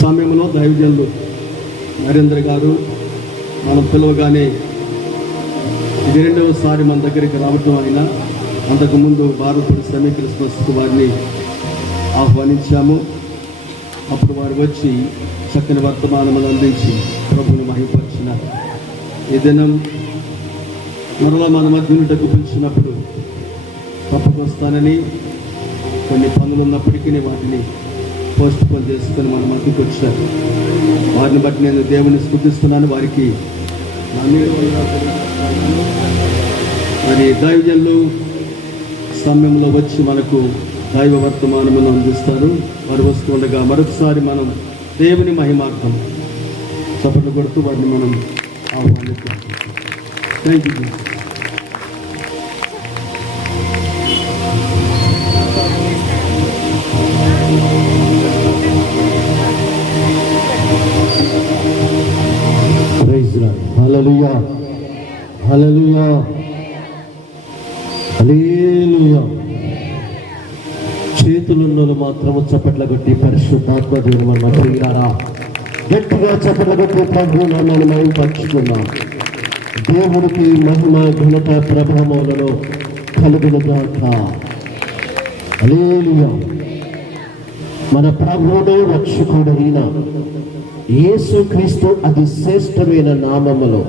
సమయంలో దైవజనులు నరేంద్ర గారు మనం పిలవగానే ఇది రెండవసారి మన దగ్గరికి రావటం అయినా అంతకుముందు భారతపూడి సెమీ క్రిస్మస్ వారిని ఆహ్వానించాము. అప్పుడు వారు వచ్చి చక్కని వర్తమానములు అందించి ప్రభుని మహిమపరిచినారు. ఈ దినం మరలా మన మధ్యనుటకు పిలిచినప్పుడు తప్పకొస్తానని కొన్ని పనులు ఉన్నప్పటికీ వాటిని పోస్ట్ పోన్ చేసుకొని మన మధ్యకు వచ్చారు. వారిని బట్టి నేను దేవుని స్తుతిస్తున్నాను. వారికి మరి దైవజనులు సమయంలో వచ్చి మనకు దైవ వర్తమానమును అందిస్తారు. వారు వస్తుండగా మరొకసారి మనం దేవుని మహిమార్థం చప్పట్లు కొడుతూ వారిని మనం ఆహ్వానిస్తాం. Thank you. హల్లెలూయా, హల్లెలూయా, హల్లెలూయా. చేతులున్నోళ్ళు మాత్రము చప్పట్ల కొట్టి పరిశుద్ధాత్మ దేవుని మన ప్రియులారా గట్టిగా చప్పట్ల కొట్టి ప్రభు నామాన్ని మహిమపరచుకున్నాం. దేవుడికి మహిమ ఘనత ప్రభావములను కలుగునుగాక. హల్లెలూయా. మన ప్రభువుడు రక్షకుడైన యేసుక్రీస్తు అతి శ్రేష్టమైన నామములో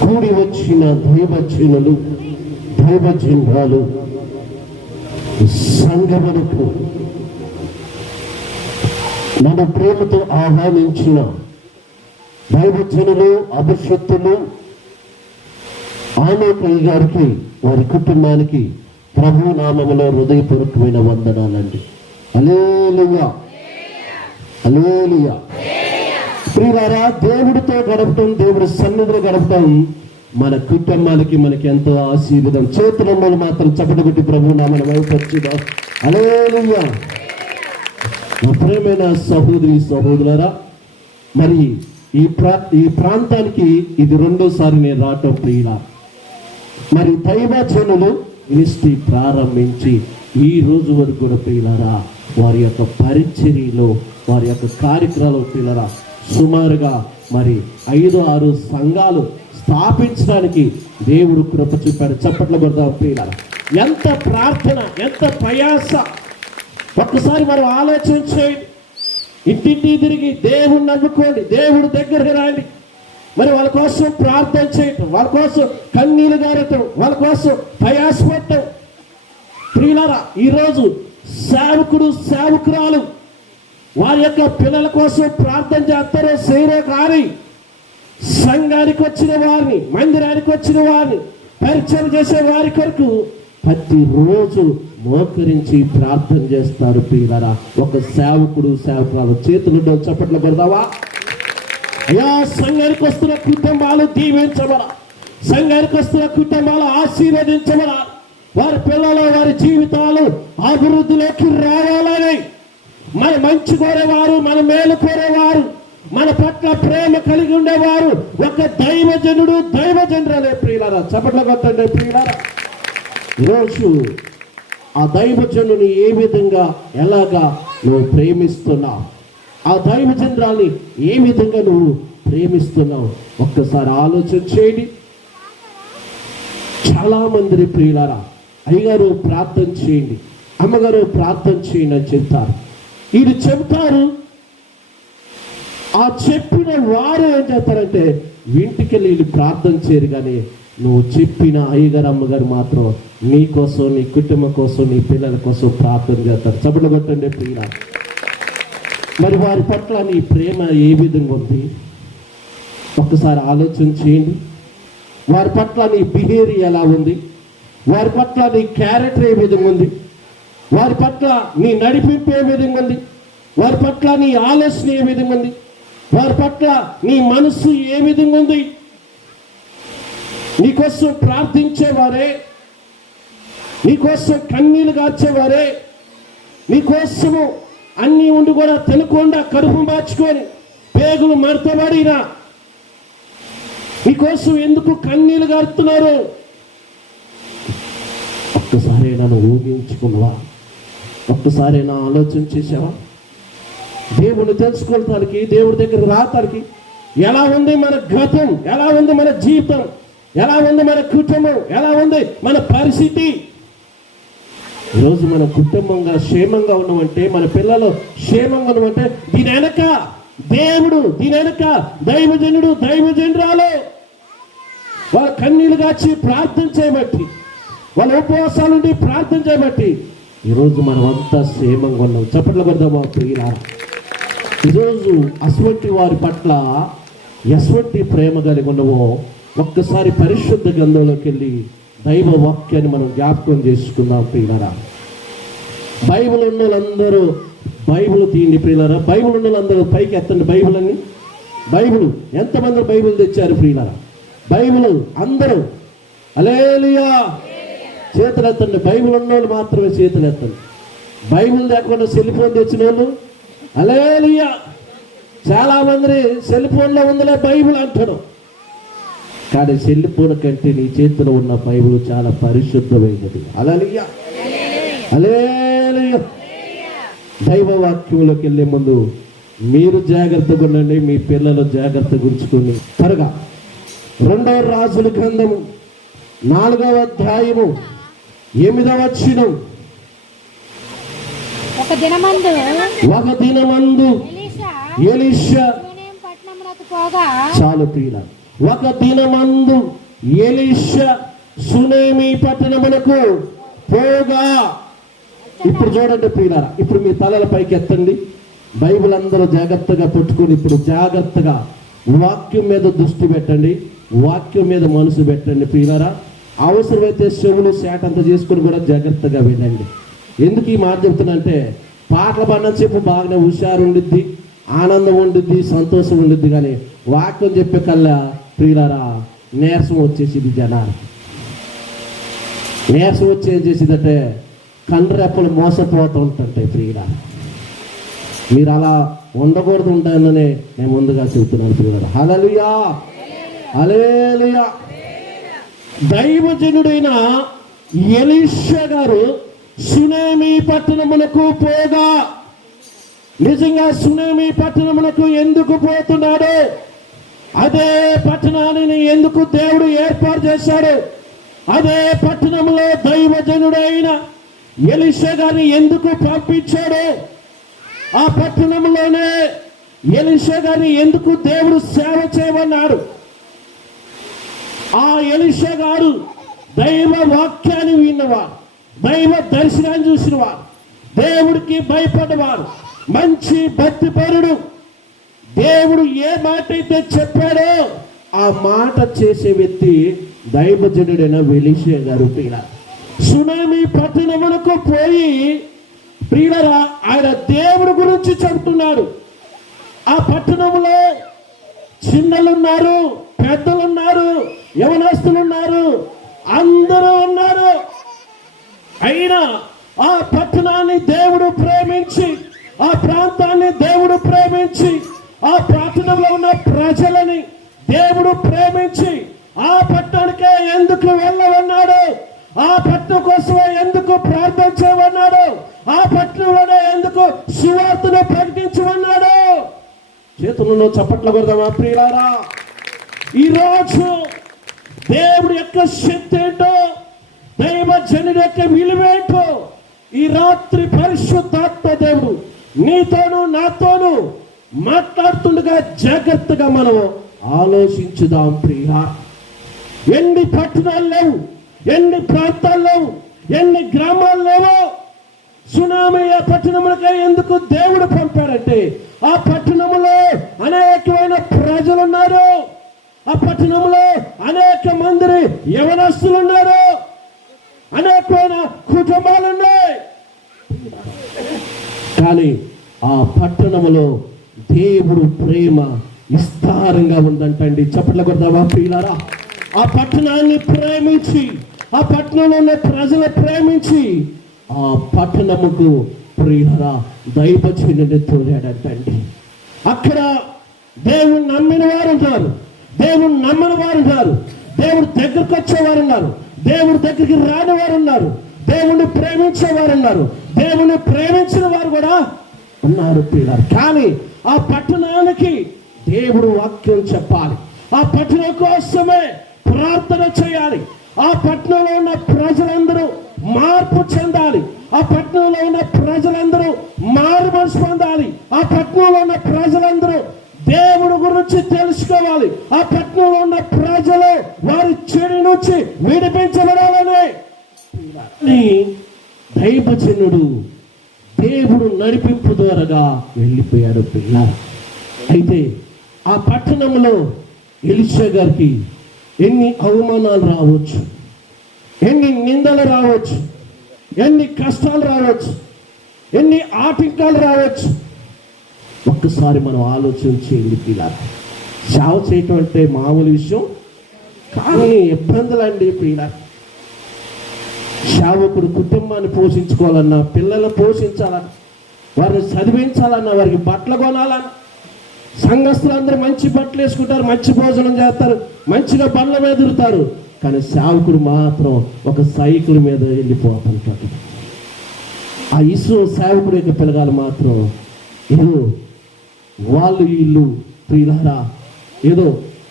కూడి వచ్చిన దైవజనులు దైవజనురాలు సంఘమునకు నన్ను ప్రేమతో ఆహ్వానించిన దైవజనులు అభిషక్తులు ఆలోకయ్య గారికి వారి కుటుంబానికి ప్రభు నామములో హృదయపూర్వకమైన వందనాలండి. హల్లెలూయా, హల్లెలూయా. ప్రియులారా, దేవుడితో గడపటం, దేవుడి సన్నిధిలో గడపటం మన కుటుంబాలకి మనకి ఎంతో ఆశీర్వాదం. చేతులలో మాత్రం చప్పట్లు కొట్టి ప్రభు నామమున మహిమపరచుదాం. హల్లెలూయా. నా ప్రియమైన సహోదరి సహోదరులారా, మరి ఈ ప్రాంతానికి ఇది రెండోసారి నేను రావటం. ప్రియుల మరి దైవజనులు మినిస్ట్రీ ప్రారంభించి ఈ రోజు వరకు కూడా ప్రియులారా వారి యొక్క పరిచర్యలో వారి యొక్క కార్యక్రమాలు ప్రియులారా సుమారుగా మరి 5-6 సంఘాలు స్థాపించడానికి దేవుడు కృప చూపాడు. చప్పట్లు కొడతాం ప్రియులారా. ఎంత ప్రార్థన, ఎంత ప్రయాస. ఒక్కసారి మనం ఆలోచించేయండి. ఇంటింటి తిరిగి దేవుణ్ణి నమ్ముకోండి, దేవుడి దగ్గరికి రండి. మరి వాళ్ళ కోసం ప్రార్థన చేయటం, వాళ్ళ కోసం కన్నీళ్ళు గారటం, వాళ్ళ కోసం ప్రయాసపడటం. ప్రియులారా, ఈరోజు సేవకుడు సేవకురాలు వారి యొక్క పిల్లల కోసం ప్రార్థన చేస్తారో చేయరో కానీ సంఘానికి వచ్చిన వారిని, మందిరానికి వచ్చిన వారిని పరిచయం చేసే వారి కొరకు ప్రతిరోజు మోకరించి ప్రార్థన చేస్తారు. ప్రియులారా, ఒక సేవకుడు సేవకురాలు చేతులు చప్పట్లు కొడదావా? అయ్యా, సంఘానికి వస్తున్న కుటుంబాలు దీవించబడ, సంఘానికి వస్తున్న కుటుంబాలు ఆశీర్వదించబడ, వారి పిల్లలు వారి జీవితాలు అభివృద్ధిలోకి రావాలని, మన మంచి కోరేవారు, మన మేలు కోరేవారు, మన పట్ల ప్రేమ కలిగి ఉండేవారు ఒక దైవజనుడు దైవజనురాలే. ప్రియులారా, చప్పట్లు కొట్టండి ప్రియులారా. ఈరోజు ఆ దైవజనుని ఏ విధంగా ఎలాగా నువ్వు ప్రేమిస్తున్నావు, ఆ దైవజనురాల్ని ఏ విధంగా నువ్వు ప్రేమిస్తున్నావు ఒక్కసారి ఆలోచన చేయండి. చాలా మంది ప్రియులారా, అయ్యగారు ప్రార్థన చేయండి, అమ్మగారు ప్రార్థన చేయండి అని చెప్తారు. వీరు చెప్తారు. ఆ చెప్పిన వారు ఏం చేస్తారంటే ఇంటికి వీళ్ళు ప్రార్థన చేయరు, కానీ నువ్వు చెప్పిన అయ్యగారు అమ్మగారు మాత్రం నీ కోసం, నీ కుటుంబం కోసం, నీ పిల్లల కోసం ప్రార్థన చేస్తారు. చప్పట్లు కొట్టండి ప్రియులారా. మరి వారి పట్ల నీ ప్రేమ ఏ విధంగా ఉంది ఒక్కసారి ఆలోచన చేయండి. వారి పట్ల నీ బిహేవియర్ ఎలా ఉంది, వారి పట్ల నీ క్యారెక్టర్ ఏ విధంగా ఉంది, వారి పట్ల నీ నడిపింపు ఏ విధంగా ఉంది, వారి పట్ల నీ ఆలోచన ఏ విధంగా ఉంది, వారి పట్ల నీ మనసు ఏ విధంగా ఉంది. నీకోసం ప్రార్థించేవారే, నీకోసం కన్నీళ్లు గార్చేవారే, నీకోసము అన్నీ ఉండి కూడా తినకుండా కడుపు మార్చుకొని పేగులు మడతబడినా నీకోసం ఎందుకు కన్నీళ్లు గారుతున్నారు? ఒక్కసారి నన్ను ఊహించుకున్నావా? ఒక్కసారి నా ఆలోచన చేసావా? దేవుణ్ణి తెలుసుకోవటానికి, దేవుడి దగ్గరికి రావటానికి ఎలా ఉంది మన గతం, ఎలా ఉంది మన జీవితం, ఎలా ఉంది మన కుటుంబం, ఎలా ఉంది మన పరిస్థితి. ఈరోజు మన కుటుంబంగా క్షేమంగా ఉన్నామంటే, మన పిల్లలు క్షేమంగా ఉన్నామంటే దీని వెనక దేవుడు, దీని వెనక దైవజనుడు, దైవజనురాలు వాళ్ళ కన్నీళ్ళు కాచి ప్రార్థన చేయబట్టి, వాళ్ళ ఉపవాసాలు ఉండి ప్రార్థన చేయబట్టి ఈరోజు మనం అంతా క్షేమంగా ఉన్నాం. చప్పట్లు కొడదామా ప్రియులారా? ఈరోజు అటువంటి వారి పట్ల ఎటువంటి ప్రేమ కలిగి ఉన్నామో ఒక్కసారి పరిశుద్ధ గ్రంథంలోకి వెళ్ళి దైవ వాక్యాన్ని మనం జ్ఞాపకం చేసుకుందాం ప్రియులారా. బైబిల్ ఉన్న వాళ్ళందరూ బైబిల్ తీయండి ప్రియులారా. బైబిల్ ఉన్న వాళ్ళందరూ పైకి ఎత్తండి బైబిల్ అని. బైబిల్ ఎంతమంది బైబిల్ తెచ్చారు ప్రియులారా? బైబిల్ అందరూ హల్లెలూయా చేతులు ఎత్తండి. బైబిల్ ఉన్న వాళ్ళు మాత్రమే చేతులు ఎత్తండి. బైబిల్ లేకుండా సెల్ ఫోన్ తెచ్చిన వాళ్ళు హల్లెలూయా. చాలా మంది సెల్ ఫోన్లో ఉందిలే బైబిల్ అంటారు, కానీ సెల్ ఫోన్ కంటే నీ చేతిలో ఉన్న బైబిల్ చాలా పరిశుద్ధమైనది. హల్లెలూయా హల్లెలూయా. దైవ వాక్యంలోకి వెళ్ళే ముందు మీరు జాగ్రత్తగా ఉండండి, మీ పిల్లలు జాగ్రత్తగా ఉంచుకొని. త్వరగా 2వ రాజుల గ్రంథము 4వ అధ్యాయము 8వ వచనం. ఒక దినమందు ఎలీషా చాలు ప్రియుల. ఒక దినమందు ఎలీషా సునేమి పట్టణమునకు పోగా. ఇప్పుడు చూడండి ప్రియులారా, ఇప్పుడు మీ తలల పైకి ఎత్తండి. బైబిల్ అందరూ జాగ్రత్తగా పట్టుకొని ఇప్పుడు జాగ్రత్తగా వాక్యం మీద దృష్టి పెట్టండి, వాక్యం మీద మనసు పెట్టండి ప్రియులారా. అవసరమైతే చెవులు సేటంత చేసుకుని కూడా జాగ్రత్తగా వినండి. ఎందుకు ఈ మాట చెప్తున్నా అంటే, పాటలు పాడిన చెప్పు బాగానే హుషారు ఉండిద్ది, ఆనందం ఉండిద్ది, సంతోషం ఉండిద్ది, కానీ వాక్యం చెప్పే కల్లా ప్రియులారా నీరసం వచ్చేసింది. జనాలు నీరసం వచ్చి ఏం చేసిందంటే కండ్రెప్పలు మోసపోతూ ఉంటుంటాయి ప్రియులారా. మీరు అలా ఉండకూడదు ఉంటానని నేను ముందుగా చెబుతున్నాను ప్రియులారా. హల్లెలూయా హల్లెలూయా. దైవజనుడైన ఎలీషా గారు సునేమి పట్టణమునకు పోగా, నిజంగా సునేమి పట్టణమునకు ఎందుకు పోతున్నాడు, అదే పట్టణాన్ని ఎందుకు దేవుడు ఏర్పాటు చేశాడు, అదే పట్టణంలో దైవజనుడైన ఎలీషా గారిని ఎందుకు పంపించాడు, ఆ పట్టణంలోనే ఎలీషా గారిని ఎందుకు దేవుడు సేవ చేయమన్నాడు. ఆ ఎలీషా గారు దైవ వాక్యాన్ని విన్నవారు, దైవ దర్శనాన్ని చూసినవారు, దేవుడికి భయపడ్డవారు, మంచి భక్తిపరుడు. దేవుడు ఏ మాట అయితే చెప్పాడో ఆ మాట చేసే వ్యక్తి దైవజనుడైన ఎలీషా గారు. ప్రియులారా, సునేమి పట్టణమునకు పోయి ప్రియులారా ఆయన దేవుడి గురించి చెబుతున్నాడు. ఆ పట్టణంలో చిన్నలున్నారు, పెద్దలున్నారు, యవనస్తులున్నారు, అందరూ ఉన్నారు. అయినా ఆ పట్టణాన్ని దేవుడు ప్రేమించి, ఆ ప్రాంతాన్ని దేవుడు ప్రేమించి, ఆ పట్టణంలో ఉన్న ప్రజలని దేవుడు ప్రేమించి ఆ పట్టణానికే ఎందుకు వెళ్ళమన్నాడు, ఆ పట్టణం కోసమే ఎందుకు ప్రార్థన చేయమన్నాడు, ఆ పట్టణంలోనే ఎందుకు సువార్తను ప్రకటించమన్నాడు. చేతులలో చప్పట్లు కొడదామా ప్రియులారా? ఈరోజు దేవుడి యొక్క శక్తి ఏంటో, దైవజనుడి యొక్క విలువేంటో ఈ రాత్రి పరిశుద్ధాత్మ దేవుడు నీతోనూ నాతోనూ మాట్లాడుతుండగా జాగ్రత్తగా మనం ఆలోచించుదాం ప్రియా. ఎన్ని పట్టణాలు లేవు, ఎన్ని ప్రాంతాలు లేవు, ఎన్ని గ్రామాలు లేవో, సునామీ ఆ పట్టణములకై ఎందుకు దేవుడు పంపాడంటే ఆ పట్టణంలో అనేకమైన ప్రజలు ఉన్నారు, ఆ పట్టణంలో అనేక మంది యవనస్తులు ఉన్నారు, అనేకమైన కుటుంబాలు ఉన్నాయి. కానీ ఆ పట్టణంలో దేవుడు ప్రేమ విస్తారంగా ఉందంటండి. చప్పట్లు కొడదామా ప్రియులారా? ఆ పట్టణాన్ని ప్రేమించి, ఆ పట్టణంలో ఉన్న ప్రజలు ప్రేమించి ఆ పట్టణముకు ప్రియులారా దైవజనుడిని తోలాడంటండి. అక్కడ దేవుని నమ్మిన వారు ఉన్నారు, దేవుని నమ్మని వారు ఉన్నారు, దేవుడి దగ్గరకు వచ్చేవారు ఉన్నారు, దేవుడి దగ్గరికి రాని వారు ఉన్నారు, దేవుణ్ణి ప్రేమించేవారు ఉన్నారు, దేవుణ్ణి ప్రేమించిన వారు కూడా ఉన్నారు పిల్లలు. కానీ ఆ పట్టణానికి దేవుడు వాక్యం చెప్పాలి. ఆ పట్టణం కోసమే ప్రార్థన చేయాలి. ఆ పట్టణంలో ఉన్న ప్రజలందరూ మార్పు చెందాలి. ఆ పట్టణంలో ఉన్న ప్రజలందరూ మారు మనసు పొందాలి. ఆ పట్టణంలో ఉన్న ప్రజలందరూ దేవుడు గురించి తెలుసుకోవాలి. ఆ పట్టణంలో ఉన్న ప్రజలు వారి చెడు నుంచి విడిపించబడాలని దైవజనుడు దేవుడు నడిపింపు ద్వారాగా వెళ్ళిపోయాడు పిల్లలు. అయితే ఆ పట్టణంలో ఎలీషా గారికి ఎన్ని అవమానాలు రావచ్చు, ఎన్ని నిందలు రావచ్చు, ఎన్ని కష్టాలు రావచ్చు, ఎన్ని ఆటంకాలు రావచ్చు. ఒక్కసారి మనం ఆలోచన చేయండి పిల్లలు. సేవ చేయటం అంటే మామూలు విషయం కానీ ఇబ్బందులు అండి పిల్లలు. సేవకుడు కుటుంబాన్ని పోషించుకోవాలన్నా, పిల్లలను పోషించాలన్నా, వారిని చదివించాలన్నా, వారికి బట్టలు కొనాలన్నా, సంఘస్థులందరూ మంచి బట్టలు వేసుకుంటారు, మంచి భోజనం చేస్తారు, మంచిగా బండ్ల మీద తిరుగుతారు. కానీ సేవకుడు మాత్రం ఒక సైకిల్ మీద వెళ్ళిపోతుంటాడు. ఆ ఇసు సేవకుడు యొక్క పిల్లగాలు మాత్రం ఏదో వాళ్ళు వీళ్ళు ప్రియులారా ఏదో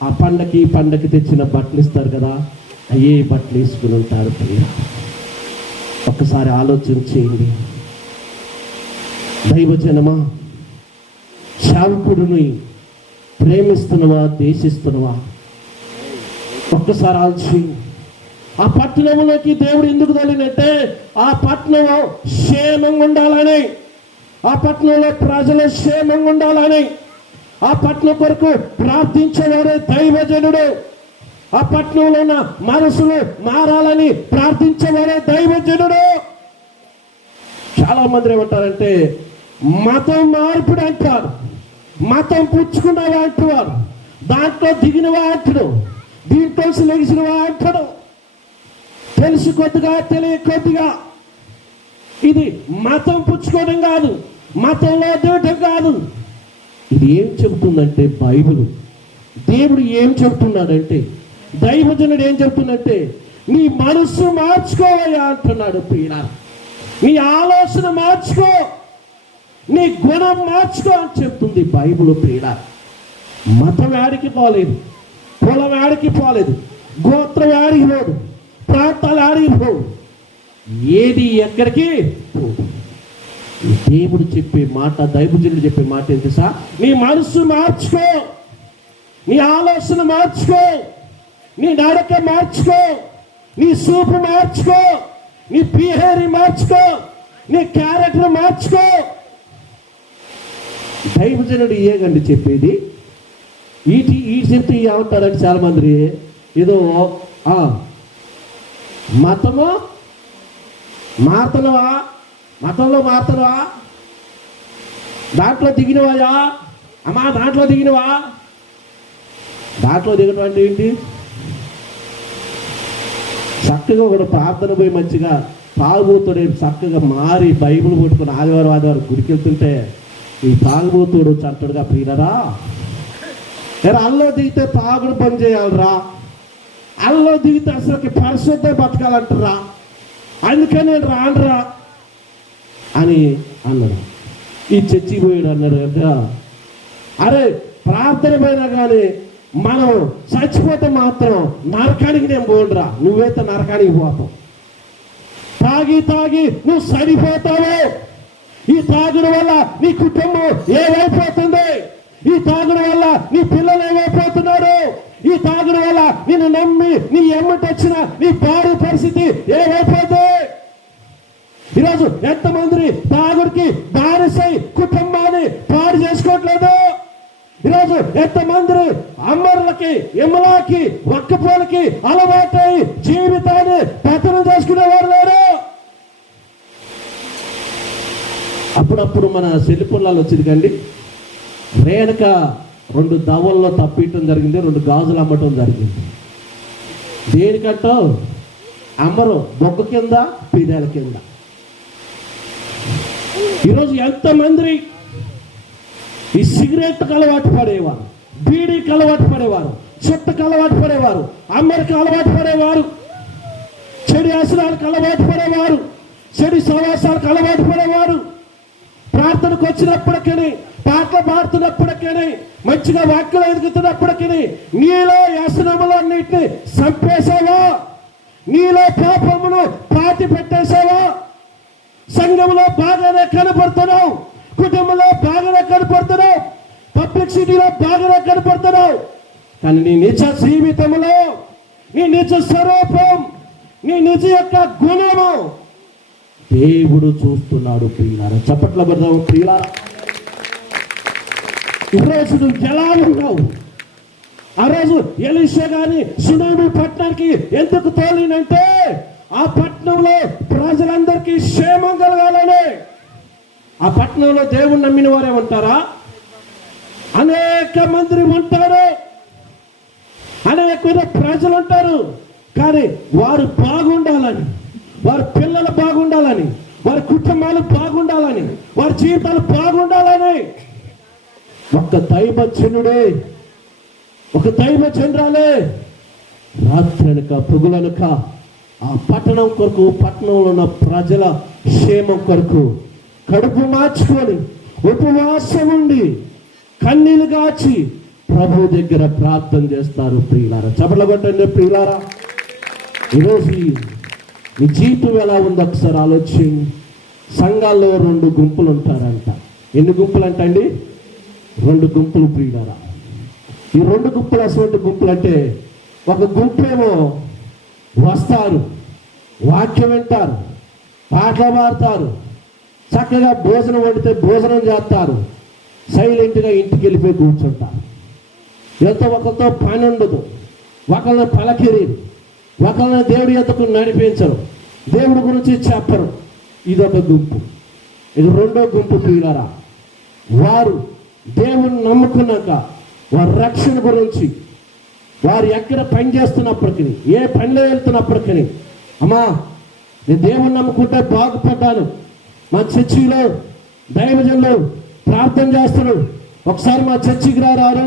ఆ పండకి తెచ్చిన బట్టలు ఇస్తారు కదా, అయ్యే బట్టలు వేసుకుని ఉంటారు ప్రియ. ఒక్కసారి ఆలోచన చేయండి దైవజనమా. సేవకుడిని ప్రేమిస్తున్నవా, దేశిస్తున్నవా? ఒక్కసారి ఆలోచి. ఆ పట్టణంలోకి దేవుడు ఎందుకు తోలినంటే ఆ పట్టణం క్షేమంగా ఉండాలని, ఆ పట్టణంలో ప్రజలు క్షేమంగా ఉండాలని, ఆ పట్టణం కొరకు ప్రార్థించేవాడే దైవజనుడు. ఆ పట్టణంలో ఉన్న మనసులు మారాలని ప్రార్థించేవాడే దైవజనుడు. చాలా మంది ఏమంటారంటే మతం మార్పుడు అంటారు, మతం పుచ్చుకున్నవా అంటున్నారు, దాంట్లో దిగినవా అంటాడు, దీంట్లో లెగిసినవా అంటాడు. తెలిసి కొద్దిగా తెలియ కొద్దిగా. ఇది మతం పుచ్చుకోవడం కాదు, మతంలో దిగటం కాదు. ఇది ఏం చెబుతుందంటే బైబిల్, దేవుడు ఏం చెబుతున్నాడంటే, దైవజనుడు ఏం చెబుతుందంటే నీ మనస్సు మార్చుకోవయ్యా అంటున్నాడు ప్రియుల. నీ ఆలోచన మార్చుకో, నీ గుణం మార్చుకో అని చెప్తుంది బైబిల్ ప్రియుల. మతం ఆడికి పోలేదు, కులం ఆడికి పోలేదు, గోత్రం ఆడికి పోదు, ప్రాంతాలు ఆడికి పోవు, ఏది ఎక్కడికి పోదు. దేవుడు చెప్పే మాట, దైవజనుడు చెప్పే మాట ఏంటి సార్? నీ మనస్సు మార్చుకో, నీ ఆలోచన మార్చుకో, నీ నడక మార్చుకో, నీ చూపు మార్చుకో, నీ బిహేవియర్ మార్చుకో, నీ క్యారెక్టర్ మార్చుకో. దైవజనుడు ఏగండి చెప్పేది. ఈ చెప్తే ఏమంటారంటే చాలా మంది ఏదో మతము మారుతున్నావా, మతంలో మారుతున్నావా, దాంట్లో దిగినవాయా అమ్మా, దాంట్లో దిగినవా. దాంట్లో దిగడం అంటే ఏంటి? చక్కగా ఒకడు ప్రార్థన పోయి మంచిగా తాగుబోతుడు చక్కగా మారి బైబిల్ పట్టుకుని ఆదివారం గుడికి వెళ్తుంటే ఈ తాగుబోతుడు చంటడుగా ప్రియులరా, అల్లో దిగితే తాగుడు పని చేయాలరా, అల్లో దిగితే అసలుకి పరిశుద్ధ బతకాలంటారా, అందుకని నేను రానురా అని అన్నాడు. ఈ చర్చి పోయాడు అన్నాడు కదా. అరే ప్రార్థన పోయినా కానీ మనం చచ్చిపోతే మాత్రం నరకానికి నేను పోండిరా, నువ్వైతే నరకానికి పోతావు. తాగి తాగి నువ్వు సరిపోతావు. ఈ తాగుడు వల్ల నీ కుటుంబం ఏమైపోతుంది, ఈ తాగుడు వల్ల నీ పిల్లలు ఏమైపోతున్నారు, ఈ తాగుడు వల్ల నిన్ను నమ్మి నీ ఎమ్మటి వచ్చిన నీ పాడు పరిస్థితి ఏమైపోతుంది. ఈరోజు ఎంతమంది తాగుడికి బానిసై కుటుంబాన్ని పాడు చేసుకోవట్లేదు. ఈరోజు ఎంతమంది అమ్మర్లకి, ఎమ్మలకి, ఒక్కపోలకి అలవాటై జీవితాన్ని పతనం చేసుకునేవారు లేరు. అప్పుడప్పుడు మన సెల్లిపుల్లాలు వచ్చింది కండి, రేణుక 2 దవల్లో తప్పియటం జరిగింది, 2 గాజులు అమ్మటం జరిగింది. దేనికంటో అమ్మరు బొక్క కింద, పీదేల కింద. ఈరోజు ఎంతమంది ఈ సిగరెట్కి అలవాటు పడేవారు, బీడీకి అలవాటు పడేవారు, చుట్టకు అలవాటు పడేవారు, అమ్మరికి అలవాటు పడేవారు, చెడు వ్యసనాలకు అలవాటు పడేవారు, చెడు సవాసాలకు అలవాటు పడేవారు, ప్రార్థనకు వచ్చినప్పటికీ, పాటలు పాడుతున్నప్పటికీ, మంచిగా వాక్యం ఎదుగుతున్నప్పటికీ నీలో వ్యసనములన్నిటిని చంపేశావా? నీలో పాపమును పాతి పెట్టేశావా? సంఘంలో బాగానే కనపడుతున్నావు, కుటుంబంలో బాగానే కనపడుతున్నావు, పబ్లిక్ సిటీలో బాగానే కనపడుతున్నావు, కానీ నీ నిజ జీవితంలో, నీ నిజ స్వరూపం, నీ నిజ యొక్క గుణము దేవుడు చూస్తున్నాడు. ప్రియులారా, చప్పట్ల పెడదాము. ప్రియులారా, ఈరోజు నువ్వు ఎలా ఉన్నావు? ఆ రోజు ఎలీషా గారిని సునామీ పట్టణానికి ఎందుకు తోలినంటే ఆ పట్టణంలో ప్రజలందరికీ క్షేమం కలగాలని. ఆ పట్టణంలో దేవుణ్ణి నమ్మిన వారే ఉంటారా? అనేక మంది ఉంటారు, అనేక ప్రజలు ఉంటారు, కానీ వారు బాగుండాలని, వారి పిల్లలు బాగుండాలని, వారి కుటుంబాలు బాగుండాలని, వారి జీవితాలు బాగుండాలని ఒక దైవజనుడే, ఒక దైవజనురాలే రాత్రనక పొగులనక ఆ పట్టణం కొరకు, పట్టణంలో ఉన్న ప్రజల క్షేమం కొరకు కడుపు మార్చుకొని ఉపవాసం ఉండి కన్నీళ్లు గాచి ప్రభు దగ్గర ప్రార్థన చేస్తారు. ప్రియులారా, చపల కొట్టండి. ప్రియులారా, ఈరోజు ఈ జీవితం ఎలా ఉందో ఒకసారి ఆలోచించి. సంఘాల్లో 2 గుంపులు ఉంటారంట. ఎన్ని గుంపులు అంటండి? 2 గుంపులు. ప్రియులారా, ఈ 2 గుంపులు అటువంటి గుంపులు అంటే, ఒక గుంపేమో వస్తారు, వాక్యం వింటారు, పాటలు పాడతారు, చక్కగా భోజనం వండితే భోజనం చేస్తారు, సైలెంట్గా ఇంటికి వెళ్ళిపోయి కూర్చుంటారు. ఎంతో ఒకరితో పని ఉండదు, ఒకరిని పలకిరీరు, ఒకరిని దేవుడి ఎద్దకు నడిపించరు, దేవుడి గురించి చెప్పరు. ఇదొక గుంపు. ఇది 2వ గుంపు. ప్రియులారా, వారు దేవుని నమ్ముకున్నాక వారి రక్షణ గురించి, వారు ఎక్కడ పని చేస్తున్నప్పటికీ, ఏ పనిలో వెళ్తున్నప్పటికీ, అమ్మా నేను దేవుని నమ్ముకుంటే బాగుపడ్డాను, మా చర్చిలో దైవజనులు ప్రార్థన చేస్తున్నారు, ఒకసారి మా చర్చికి రారు,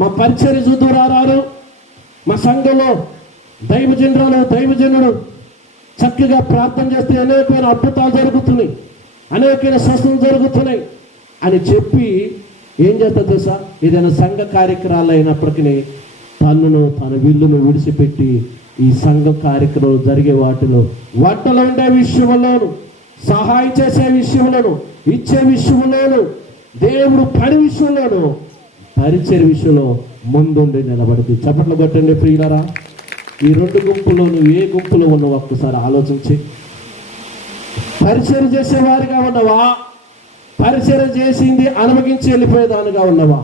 మా పరిచర్య చూద్దు రారు, మా సంఘంలో దైవజనుడు చక్కగా ప్రార్థన చేస్తే అనేకమైన అద్భుతాలు జరుగుతున్నాయి, అనేకమైన స్వస్థతలు జరుగుతున్నాయి అని చెప్పి ఏం చేస్తా తెలుసా? ఏదైనా సంఘ కార్యక్రమాలు అయినప్పటికీ తన విల్లును విడిచిపెట్టి ఈ సంఘ కార్యక్రమాలు జరిగే వాటిలో, వంటలు ఉండే విషయంలోను, సహాయం చేసే విషయంలోను, ఇచ్చే విషయంలోను, దేవుడు పని విషయంలోను, పరిచయ విషయంలో ముందుండి నిలబడింది. చప్పట్లు కొట్టండి. ప్రియులారా, ఈ 2 గుంపులో నువ్వు ఏ గుంపులో ఉన్నావు ఒక్కసారి ఆలోచించి. పరిచయం చేసేవారిగా ఉన్నవా? పరిచయం చేసింది అనుమతించి వెళ్ళిపోయేదానిగా ఉన్నవా?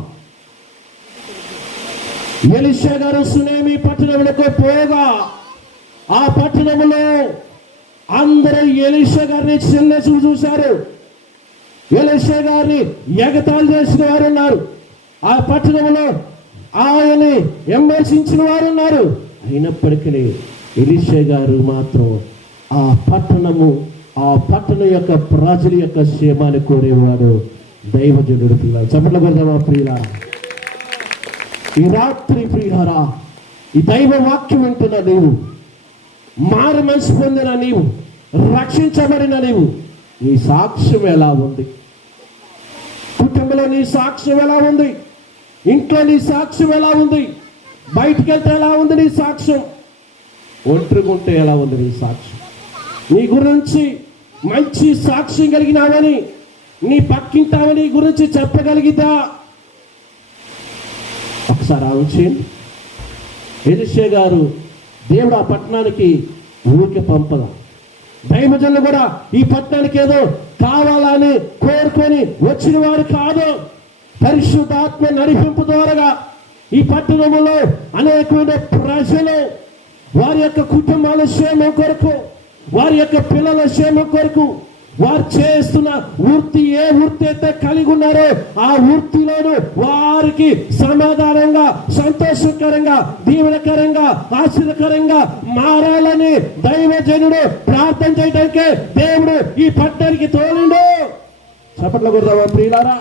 ఎలీషా గారు సునేమి పట్టణంలోకి పోగా ఆ పట్టణంలో అందరూ ఎలీషా గారిని చిన్నచూ చూశారు, ఎలీషా గారిని ఎగతాళి చేసిన వారు ఉన్నారు, ఆ పట్టణంలో ఆయన్ని విమర్శించిన వారు ఉన్నారు. అయినప్పటికీ ఎలీషా గారు మాత్రం ఆ పట్టణం యొక్క ప్రజల యొక్క క్షేమాన్ని కోరేవాడు దైవజనుడు. ప్రియులారా, చప్పట్లు కొడదామా? ప్రియులారా, ఈ రాత్రి ప్రియులారా, ఈ దైవ వాక్యం వింటున్న నీవు, మారు మనసు పొందిన నీవు, రక్షించబడిన నీవు, నీ సాక్ష్యం ఎలా ఉంది? కుటుంబంలో నీ సాక్ష్యం ఎలా ఉంది? ఇంట్లో నీ సాక్ష్యం ఎలా ఉంది? బయటికి వెళ్తే ఎలా ఉంది నీ సాక్ష్యం? ఒంటరిగుంటే ఎలా ఉంది నీ సాక్ష్యం? నీ గురించి మంచి సాక్ష్యం కలిగినావని నీ పక్కింటావని గురించి చెప్పగలిగిదా? ఒకసారి ఆలోచించండి. ఎలీషా గారు దేవుడు ఆ పట్టణానికి ఊరికి పంపద, దైవజనులు కూడా ఈ పట్టణానికి ఏదో కావాలని కోరుకొని వచ్చిన వాడు కాదు. పరిశుద్ధాత్మ నడిపింపు ద్వారా ఈ పట్టణంలో అనేకమైన ప్రజలు వారి యొక్క కుటుంబాల క్షేమం కొరకు, వారి యొక్క పిల్లల క్షేమం కొరకు, వారు చేస్తున్న వృత్తి ఏ వృత్తి అయితే కలిగి ఉన్నారో ఆ వృత్తిలోను వారికి సమాధానంగా, సంతోషకరంగా, దీవెనకరంగా, ఆశీర్వదకరంగా మారాలని దైవజనుడు ప్రార్థన చేయడానికి దేవుడు ఈ పట్టణానికి తోలిండు. చప్పట్లు కొడదామా ప్రియులారా?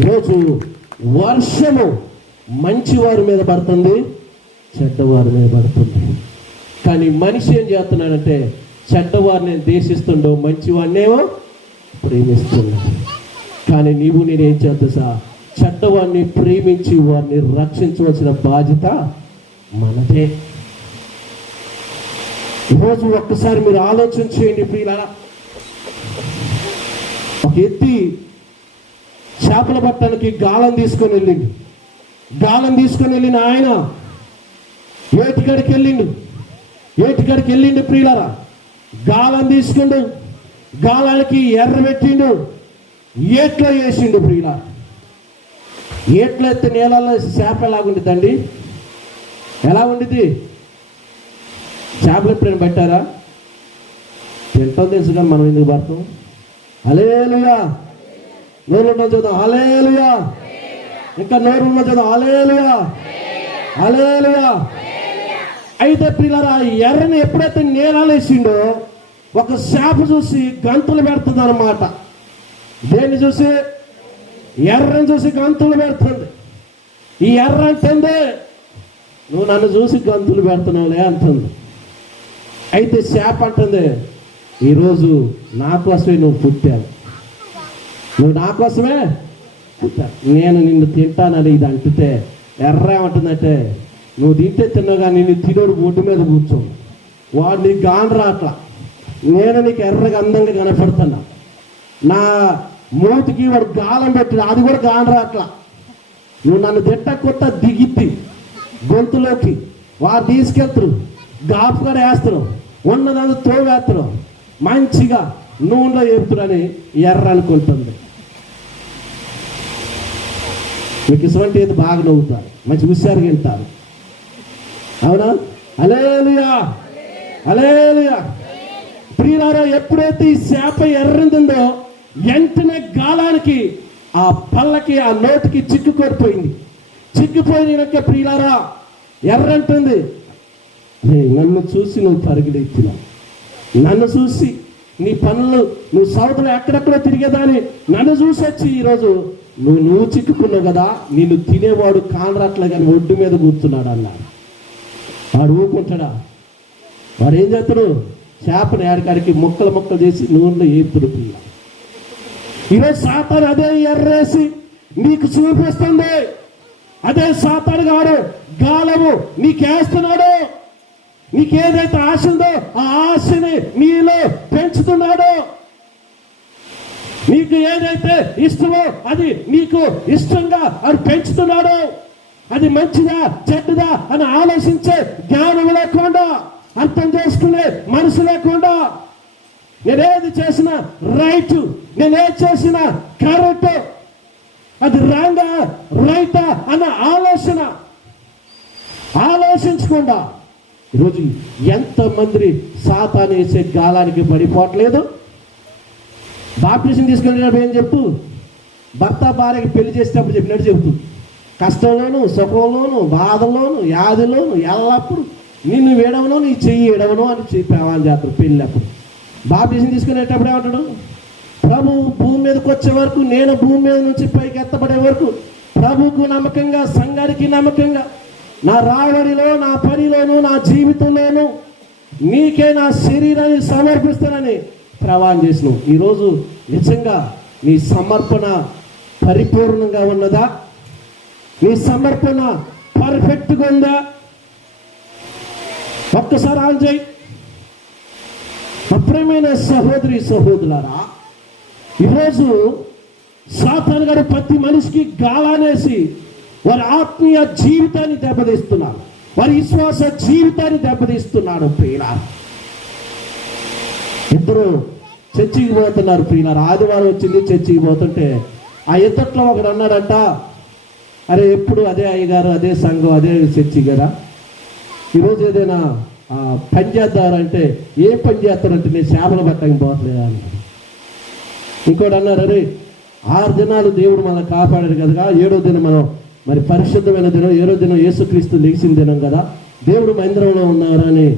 ఈరోజు వర్షము మంచివారి మీద పడుతుంది, చెడ్డవారి మీద పడుతుంది. కానీ మనిషి ఏం చేస్తున్నాడంటే చెడ్డవారిని దేశిస్తుండో మంచివాడినేమో ప్రేమిస్తున్నాడు. కానీ నీవు నేనేం చేస్తా, చెడ్డవాడిని ప్రేమించి వారిని రక్షించవలసిన బాధ్యత మనదే. ఈరోజు ఒక్కసారి మీరు ఆలోచన చేయండి ప్రియులారా. ఒక ఎత్తి చేపలు పట్టడానికి గాలం తీసుకొని వెళ్ళిండు. గాలం తీసుకొని వెళ్ళిన ఆయన ఏటికాడికి వెళ్ళిండు ప్రియులారా. గాలం తీసుకుండు, గాలానికి ఎర్ర పెట్టిండు, ఏట్లో వేసిండు ప్రియులారా. ఏట్లో ఎత్తే నీళ్ళలో చేప ఎలాగుండిద్దండి? ఎలా ఉండిద్ది? చేపలు ఎప్పుడైనా పట్టారా? తింటాం తెలుసు కానీ మనం ఎందుకు పడతాం? హల్లెలూయా. నోరు ఉన్న చూద్దాం హల్లెలూయా. ఇంకా నోరు ఉన్న చూద్దాం హల్లెలూయా, హల్లెలూయా. అయితే ప్రియులారా, ఎర్రని ఎప్పుడైతే నీళ్ళలో వేసిండో ఒక చేప చూసి గంతులు పెడుతుంది అన్నమాట. దేన్ని చూసి? ఎర్రని చూసి గంతులు పెడుతుంది. ఈ ఎర్ర అంటుంది, నువ్వు నన్ను చూసి గంతులు పెడుతున్నావులే అంటుంది. అయితే చేప అంటుంది, ఈరోజు నా కోసమే నువ్వు పుట్టావు, నువ్వు నా కోసమే పుట్టావు, నేను నిన్ను తింటానని ఇది అంటుంటే ఎర్ర ఏమంటుందంటే, నువ్వు తింటే తిన్నావు కానీ నిన్ను తినోడు ఒడ్డు మీద కూర్చో, వాడు నీకు గాను రాట్లా, నేను నీకు ఎర్రగా అందంగా కనపడుతున్నా, నా మూతికి వాడు గాలం పెట్టి అది కూడా గాను రాట్లా, నువ్వు నన్ను తిట్ట కొత్త దిగిద్ది గొంతులోకి, వారు తీసుకెళ్తారు, గాపు కూడా వేస్తారు, ఉన్నదాన్ని తోవేస్తారు, మంచిగా నూనెలో వేపుతారని ఎర్ర అనుకుంటుంది. మీకు ఇటువంటి ఏది బాగా నవ్వుతారు, మంచి హుషారుగా వింటారు. అవునా? హల్లెలూయా, హల్లెలూయా. ప్రియులారా, ఎప్పుడైతే ఈ చేప ఎర్రందో వెంటనే గాలానికి ఆ పళ్ళకి ఆ నోటికి చిక్కుకోడిపోయింది. చిక్కిపోయిన ప్రియులారా ఎర్రంటుంది, నన్ను చూసి నువ్వు పరిగెత్తినా, నన్ను చూసి నీ పనులు నువ్వు సౌదలు ఎక్కడెక్కడో తిరిగేదాన్ని నన్ను చూసి వచ్చి ఈరోజు నువ్వు చిక్కుకున్నావు కదా, నిన్ను తినేవాడు కానరాట్లే కానీ ఒడ్డు మీద కూర్చున్నాడు అన్నాడు. వాడు ఊరుకుంటాడా? వాడు ఏం చేస్తాడు? చేపను ఏడకాడికి ముక్కలు చేసి నూనెలో ఏపుడు. ఈరోజు సాతాను అదే ఎర్రేసి నీకు చూపిస్తుంది. అదే సాతాను గాడు గాలము నీకేస్తున్నాడు. నీకేదైతే ఆశ ఉందో ఆ ఆశని నీలో పెంచుతున్నాడు. నీకు ఏదైతే ఇష్టమో అది నీకు ఇష్టంగా అది పెంచుతున్నాడు. అది మంచిదా చెడ్డదా అని ఆలోచించే జ్ఞానం లేకుండా, అర్థం చేసుకునే మనసు లేకుండా, నేనేది చేసినా రైట్, నేనేది చేసినా కరెక్ట్, అది రాంగా రైటా అన్న ఆలోచించకుండా ఈరోజు ఎంతమంది సాతాను వేసే గాలానికి పడిపోవట్లేదు. బాప్టిజం తీసుకునేటప్పుడు ఏం చెప్తూ, భర్త భార్యకి పెళ్లి చేసేటప్పుడు చెప్పినట్టు చెప్తూ, కష్టంలోను సుఖంలోను బాధలోను వ్యాధిలోను ఎల్లప్పుడు నిన్ను వేడవను నీ చెయ్యి ఎడవను అని చెప్పేవాళ్ళు చేస్తారు పెళ్ళప్పుడు. బాప్టిజం తీసుకునేటప్పుడు ఏమంటాడు? ప్రభు భూమి మీదకి వచ్చే వరకు, నేను భూమి మీద నుంచి పైకి ఎత్తబడే వరకు ప్రభుకు నమ్మకంగా, సంఘానికి నమ్మకంగా, నా రావడిలో, నా పనిలోను, నా జీవితంలోను నీకే నా శరీరాన్ని సమర్పిస్తానని ప్రమాణం చేసినావు. ఈరోజు నిజంగా నీ సమర్పణ పరిపూర్ణంగా ఉన్నదా? నీ సమర్పణ పర్ఫెక్ట్గా ఉందా? ఒక్కసారి ఆలోచించండి. అప్రియమైన సహోదరి సహోదరులారా, ఈరోజు సాతాను గారు ప్రతి మనిషికి గాలానేసి వారి ఆత్మీయ జీవితాన్ని దెబ్బతీస్తున్నాడు, వారి విశ్వాస జీవితాన్ని దెబ్బతీస్తున్నాడు. ప్రియులారా, ఇద్దరు చర్చికి పోతున్నారు. ప్రియులారా, ఆదివారం వచ్చింది, చర్చికి పోతుంటే ఆ ఇద్దట్లో ఒకడు అన్నాడంట, అరే ఎప్పుడు అదే అయ్యగారు, అదే సంఘం, అదే చర్చి కదా, ఈరోజు ఏదైనా పని చేద్దారంటే ఏ పని చేస్తారంటే నేను చేపలు పట్టడానికి పోతలేదా అన్నాడు. ఇంకోటి అన్నారు, అరే 6 దినాలు దేవుడు మనం కాపాడాడు కదా, 7వ దినం మనం మరి పరిశుద్ధమైన దినం, 7వ దినం యేసుక్రీస్తు లేచిన దినం కదా, దేవుడు మందిరంలో ఉన్నారా అని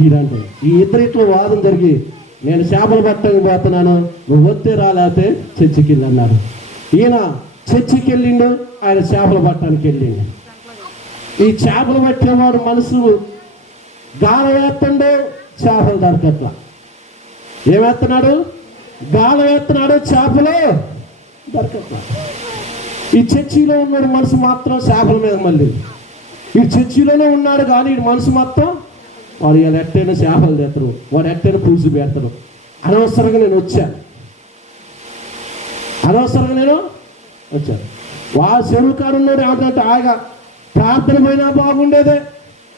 ఈడంటారు. ఈ ఇద్దరిట్లో వాదం జరిగి, నేను చేపలు పట్టడానికి పోతున్నాను, నువ్వు వస్తే రాలేతే చర్చికి వెళ్ళి అన్నాడు. ఈయన చర్చికి వెళ్ళిండు, ఆయన చేపలు పట్టడానికి వెళ్ళిండు. ఈ చేపలు పట్టేవాడు మనసు గాలం వేస్తుండే, చేపలు దొరకట్లా. ఏమేస్తున్నాడు? గాలం ఎత్తున్నాడు, చేపలు దొరకట్లా. ఈ చర్చిలో ఉన్నాడు మనసు మాత్రం చేపల మీద. మళ్ళీ ఈ చర్చిలోనే ఉన్నాడు కానీ ఈ మనసు మొత్తం వాడు ఇలా ఎట్టైనా చేపలు తెత్తరు, వాడు ఎట్టైనా పులుసు పెడతాడు. అనవసరంగా నేను వచ్చాను. వాడు చెరువు కాడు ఉన్నాడు. ఏమంటే ఆగా ప్రార్థన పోయినా బాగుండేదే,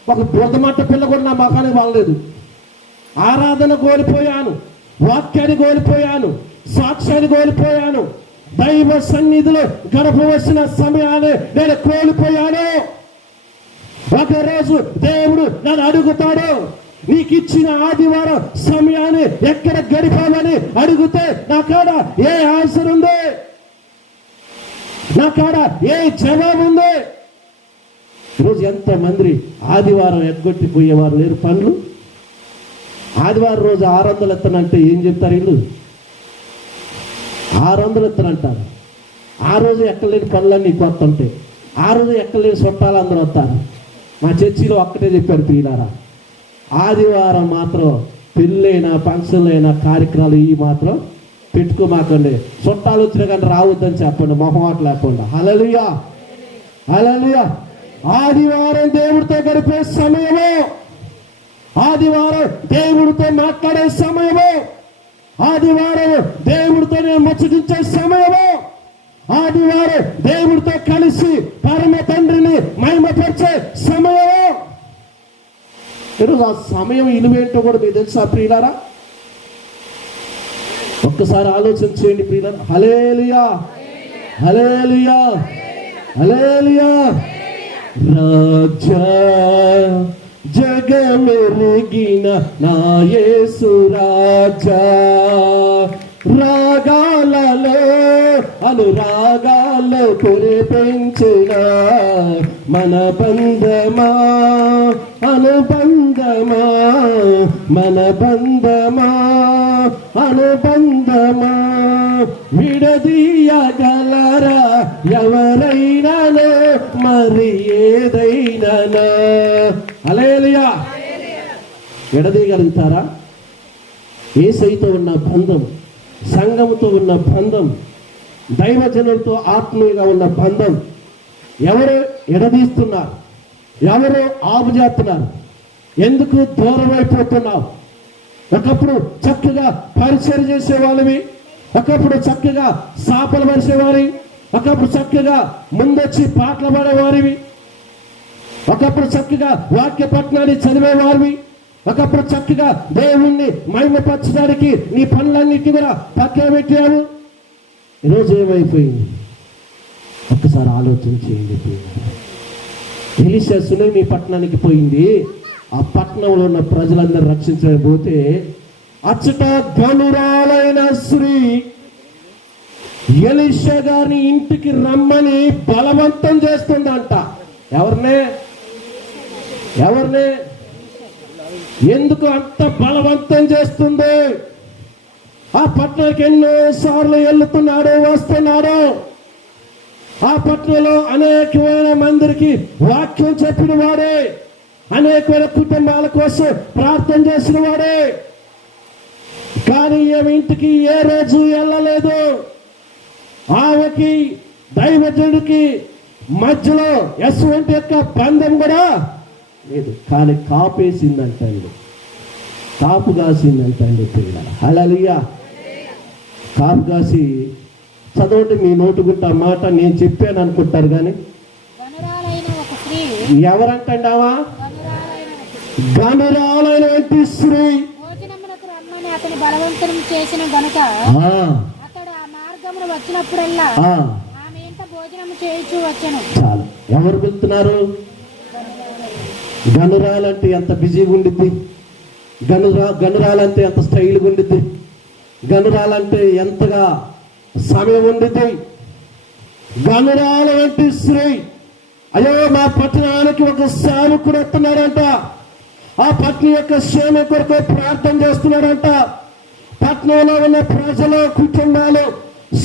ఒక బురదమట్ట పిల్ల కూడా నా మొఖానికి బాగలేదు. ఆరాధన కోల్పోయాను, వాక్యాన్ని కోల్పోయాను, సాక్ష్యాన్ని కోల్పోయాను, దైవ సన్నిధిలో గడపవలసిన సమయాన్ని నేను కోల్పోయాను. ఒకరోజు దేవుడు నన్ను అడుగుతాడు, నీకు ఇచ్చిన ఆదివారం సమయాన్ని ఎక్కడ గడిపాలని అడిగితే నా కాడ ఏ ఆన్సర్ ఉంది, నా కాడ ఏ జవాబు ఉంది? ఈరోజు ఎంతమంది ఆదివారం ఎగ్గొట్టిపోయేవారు లేరు. పనులు ఆదివారం రోజు 600 ఎత్తనంటే ఏం చెప్తారు వీళ్ళు? 600 ఎత్తనంటారు. ఆ రోజు ఎక్కలేని పనులన్నీ కొత్త ఉంటాయి. ఆ రోజు ఎక్కలేని చుట్టాలు అందరూ వస్తారు. మా చర్చిలో ఒక్కటే చెప్పారు ప్రియులారా, ఆదివారం మాత్రం పెళ్ళైనా ఫంక్షన్లైనా కార్యక్రమాలు ఇవి మాత్రం పెట్టుకోమాకండి. చుట్టాలు వచ్చినా కానీ రావద్దని చెప్పండి, మొహమాట లేకుండా. హల్లెలూయా, హల్లెలూయా. ఆదివారం దేవుడితో గడిపే సమయము, ఆదివారం దేవుడితో మాట్లాడే సమయము, ఆదివారం దేవుడితో ముచ్చటించే సమయము, ఆదివారం దేవుడితో కలిసి పరమ తండ్రిని మహిమపరిచే సమయము. ఈరోజు ఆ సమయం ఇలువేంటో కూడా మీకు తెలుసా ప్రియులారా? ఒక్కసారి ఆలోచన చేయండి ప్రియులారా. హల్లెలూయా, హల్లెలూయా, హల్లెలూయా. రాజా జగమెరిగిన నా యేసు రాజా, రాగాలలో అనురాగాల్లో కురిపించిన మన బంధమా, అనుబంధమా, మన బంధమా, అనుబంధమా, విడదీయగలరా ఎవరైనానో మరి ఏదైనా? హల్లెలూయా. విడదీయగలుగుతారా? యేసుతో ఉన్న బంధం, సంఘముతో ఉన్న బంధం, దైవజనులతో ఆత్మీయంగా ఉన్న బంధం ఎవరు ఎడదీస్తున్నారు? ఎవరు ఆపుజేస్తున్నారు? ఎందుకు దూరం అయిపోతున్నావు? ఒకప్పుడు చక్కగా పరిచయం చేసేవాళ్ళవి, ఒకప్పుడు చక్కగా సాపలు పరిచేవారి, ఒకప్పుడు చక్కగా ముందొచ్చి పాటలు పాడేవారివి, ఒకప్పుడు చక్కగా వాక్య పట్టణాన్ని చదివేవారివి, ఒకప్పుడు చక్కగా దేవుణ్ణి మహిమపరచడానికి నీ పనులన్నిటి కూడా పక్కన పెట్టావు. ఈరోజు ఏమైపోయింది? ఒక్కసారి ఆలోచన చేయండి. ఎలీషా సునేమి పట్టణానికి పోయింది. ఆ పట్టణంలో ఉన్న ప్రజలందరూ రక్షించకపోతే అచ్చట గనురాలైన స్త్రీ ఎలీషా గారిని ఇంటికి రమ్మని బలవంతం చేస్తుందంట. ఎవరినే ఎందుకు అంత బలవంతం చేస్తుంది? ఆ పట్టణానికి ఎన్నోసార్లు వెళ్తున్నాడు, వస్తున్నాడు. ఆ పట్టణంలో అనేకమైన మందికి వాక్యం చెప్పిన వాడే, అనేకమైన కుటుంబాల కోసం ప్రార్థన చేసిన వాడే. కానీ ఈమె ఇంటికి ఏ రోజు వెళ్ళలేదు. ఆమెకి దైవజనుడికి మధ్యలో ఎటువంటి యొక్క బంధం కూడా లేదు. కానీ కాపేసిందంటండి, కాపు కాసిందంటండి పిల్లల. హల్లెలూయా. కాపు కాసి చదవండి మీ నోటు గుట్ట మాట. నేను చెప్పాను అనుకుంటారు కానీ ఎవరంటావా? గనురాలైనటువంటి స్త్రీ అతని బలవంతం చేసిన గనుక అతడు ఆ మార్గమును వచ్చినప్పుడల్లా ఆమె ఇంట భోజనం చేయించు వచ్చెను. చాలు. ఎవరు వెళ్తున్నారు? గనురాలంటే ఎంత బిజీగా ఉండిద్ది, గనురాలంటే ఎంత స్టైల్గా ఉండిద్ది, గనురాలంటే ఎంతగా సమయం ఉండిద్ది. గనురాల వంటి స్త్రీ, అయ్యో మా పట్టణానికి ఒక సేవకుడు వస్తున్నాడంట, ఆ పట్టణం యొక్క క్షేమ కొరకు ప్రార్థన చేస్తున్నాడంట. పట్టణంలో ఉన్న ప్రజలు, కుటుంబాలు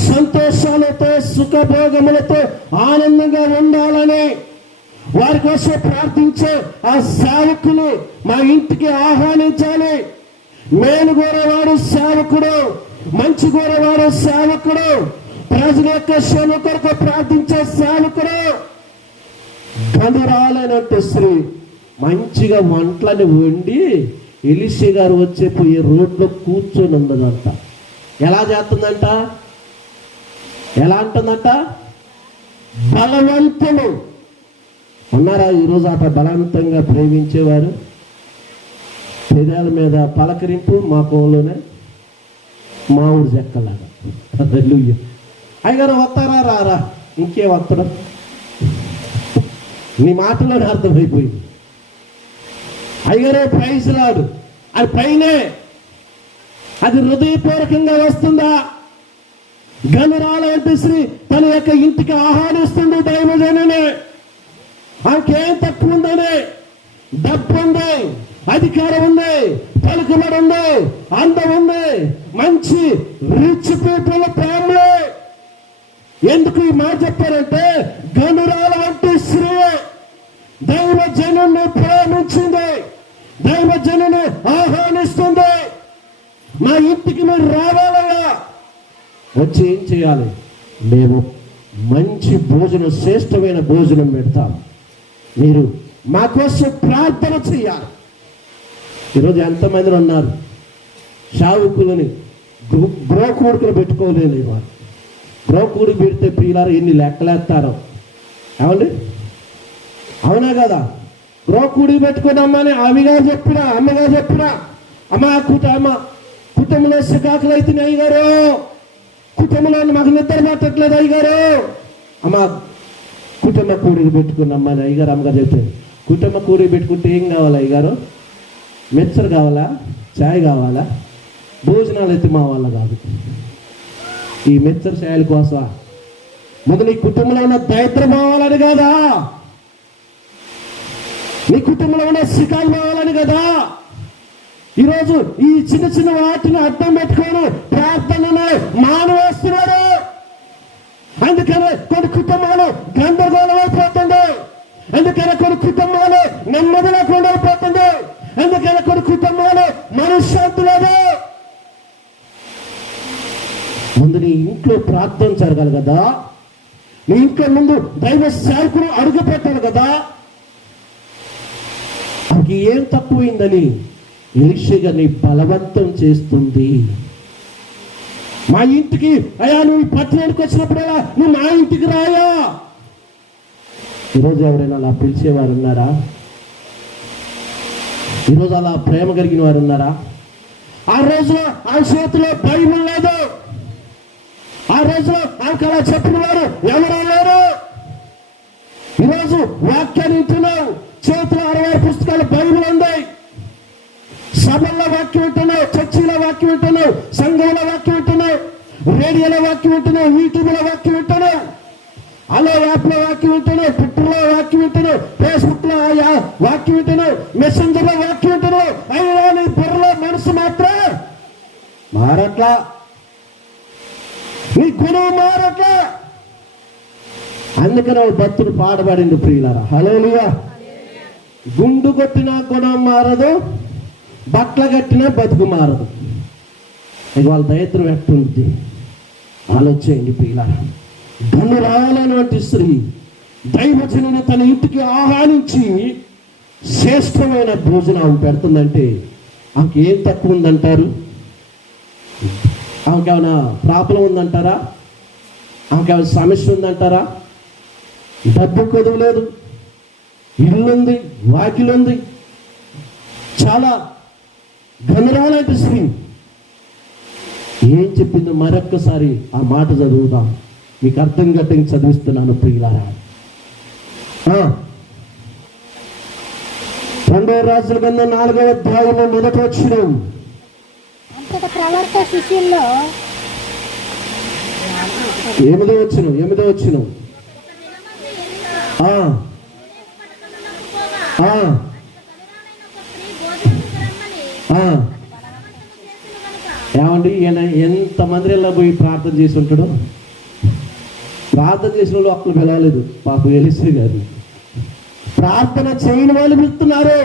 సంతోషాలతో సుఖభోగములతో ఆనందంగా ఉండాలని వారి కోసం ప్రార్థించే ఆ సేవకులు మా ఇంటికి ఆహ్వానించాలి. మేలు కోరేవాడు సేవకుడు, మంచి కోరేవాడు సేవకుడు, ప్రజల యొక్క క్షేమ కొరకు ప్రార్థించే సేవకుడు. గనురాలైనట్టు స్త్రీ మంచిగా వంటలని వండి ఎలీషా గారు వచ్చేపోయే రోడ్లో కూర్చొని ఉన్నదంట. ఎలా చేస్తుందంట? ఎలా అంటుందంట? బలవంతులు ఉన్నారా ఈరోజు అట బలవంతంగా ప్రేమించేవారు? పెదాల మీద పలకరింపు మా కోలోనే మామిడి చెక్కలాగా. అయ్యగారు వస్తారా? రారా? ఇంకే వస్తాడు? నీ మాటలోనే అర్థమైపోయింది. అయ్యగారే ప్రైజ్ లాడు, అది పైనే, అది హృదయపూర్వకంగా వస్తుందా? గనురాలంటే శ్రీ తన యొక్క ఇంటికి ఆహ్వానిస్తుంది దైవజననే. ఆకేం తక్కువ ఉందని? డబ్బు ఉంది, అధికారం ఉంది, పలుకుబడి ఉంది, అందం ఉంది, మంచి రిచ్ పీపుల్ ఫ్యామిలీ. ఎందుకు ఈ మాట చెప్పారంటే గనురాల వంటి స్త్రీ దైవజనుని ప్రేమించింది, దైవజనుని ఆహ్వానిస్తుంది. మా ఇంటికి మీరు రావాలయ్యా, వచ్చి ఏం చేయాలి? మేము మంచి భోజనం, శ్రేష్టమైన భోజనం పెడతాం, మీరు మా కోసం ప్రార్థన చేయాలి. ఈరోజు ఎంతమంది ఉన్నారు షావుకులని బ్రోకూడుకులు పెట్టుకోలేని వారు. బ్రోకూడి పెడితే పిల్లలు ఎన్ని లెక్కలేస్తారో, ఏమండి? అవునా కదా? బ్రోకూడి పెట్టుకుని అమ్మని అవిగారు చెప్పినా, అమ్మగారు చెప్పినా, అమ్మ కుటుంబంలో సికాకులు అవుతున్నాయి అయ్యగారు, కుటుంబంలో మాకు నిద్ర పట్టట్లేదు అయ్యగారు. అమ్మ కుటుంబ కూడికి పెట్టుకున్నమ్మని అయ్యగారు అమ్మగారు చెప్తే, కుటుంబ కూడికి పెట్టుకుంటే ఏం కావాలి అయ్యగారు? మిక్సర్ కావాలా? ఛాయ్ కావాలా? భోజనాలు అయితే మా వల్ల కాదు. ఈ మిక్సర్ ఛాయల కోసం ముందు నీ కుటుంబంలో ఉన్న దరిద్రం పోవాలని కదా, నీ కుటుంబంలో ఉన్న శిఖాలు పోవాలని కదా. ఈరోజు ఈ చిన్న చిన్న వాటిని అర్థం పెట్టుకొని ప్రార్థనను మానవేస్తున్నారు. అందుకనే కొన్ని కుటుంబాలు గందరగోళం అయిపోతుంది, అందుకనే కొన్ని కుటుంబాలు నెమ్మది లేకుండా అయిపోతుంది, అందుకనే కొన్ని కుటుంబాలు మనశ్శాంతి లేదు. ముందు నీ ఇంట్లో ప్రార్థన జరగాలి కదా, నీ ఇంట్లో ముందు దైవ సేవకుడు అడుగు పెట్టాలి కదా. అది ఏం తక్కువైందని ఎలీషా గారిని బలవంతం చేస్తుంది. మా ఇంటికి అయ్యా, నువ్వు ఈ పట్టణానికి వచ్చినప్పుడల్లా నువ్వు మా ఇంటికి రాయా. ఈరోజు ఎవరైనా అలా పిలిచేవారు ఉన్నారా? ఈరోజు అలా ప్రేమ కలిగిన వారు ఉన్నారా? ఆ రోజులో ఆ చేతిలో బైబిల్ లేదు, ఆ రోజులో ఆమెకు అలా చెప్పిన వారు ఎవరో లేరు. ఈరోజు వాక్యాన్ని వింటున్నావు, చేతిలో 60 పుస్తకాలు బైబిల్ ఉంది. సభల్లో వాక్యం వింటున్నావు, చర్చిలో వాక్యం వింటున్నావు, సంఘంలో వాక్యం వింటున్నావు, రేడియోలో వాక్యం వింటున్నావు, యూట్యూబ్లో వాక్యం వింటున్నావు, అలో యాప్లో వాక్యం వింటున్నావు, ట్విట్టర్లో వాక్యం వింటున్నావు, ఫేస్బుక్లో వాక్యం వింటున్నావు, మెసెంజర్లో వాక్యం వింటున్నావు. అయినా నీ బుర్రలో మనసు మాత్రం మారట్లా, నీ గుణం మారట్లా. అందుకని భక్తుడు పాడబడింది ప్రియులారా. హల్లెలూయా. గుండు కొట్టిన గుణం మారదు, బట్టలు కట్టిన బతుకు మారదు. ఇక వాళ్ళ దరిద్రం ఎట్టుంది ఆలోచించండి ప్రియులారా. గనురాలైనటువంటి స్త్రీ దైవజనుని తన ఇంటికి ఆహ్వానించి శ్రేష్టమైన భోజనం పెడుతుందంటే ఆమెకి ఏం తక్కువ ఉందంటారు? ఆమెకి ఏమైనా ప్రాబ్లం ఉందంటారా? ఆమెకి ఏమైనా సమస్య ఉందంటారా? డబ్బు కొదువు లేదు, ఇల్లుంది, వాకిలుంది, చాలా గనురాలైన స్త్రీ. ఏం చెప్పిందో మరొక్కసారి ఆ మాట చదువుదాం, మీకు అర్థం గట్టంగా చదివిస్తున్నాను ప్రియులారా. 2వ రాజుల గ్రంథం 4వ అధ్యాయంలో 1వ వచనం. అంతటా ప్రవర్త శిష్యుల్లో 8వ వచనం. ఏమండి, ఈయన ఎంతమంది ఇలా పోయి ప్రార్థన చేసి ఉంటాడు? ప్రార్థన చేసిన వాళ్ళు అక్కడ పిలవలేదు పాపం ఎలీషా గారు. ప్రార్థన చేయని వాళ్ళు పిలుస్తున్నారు.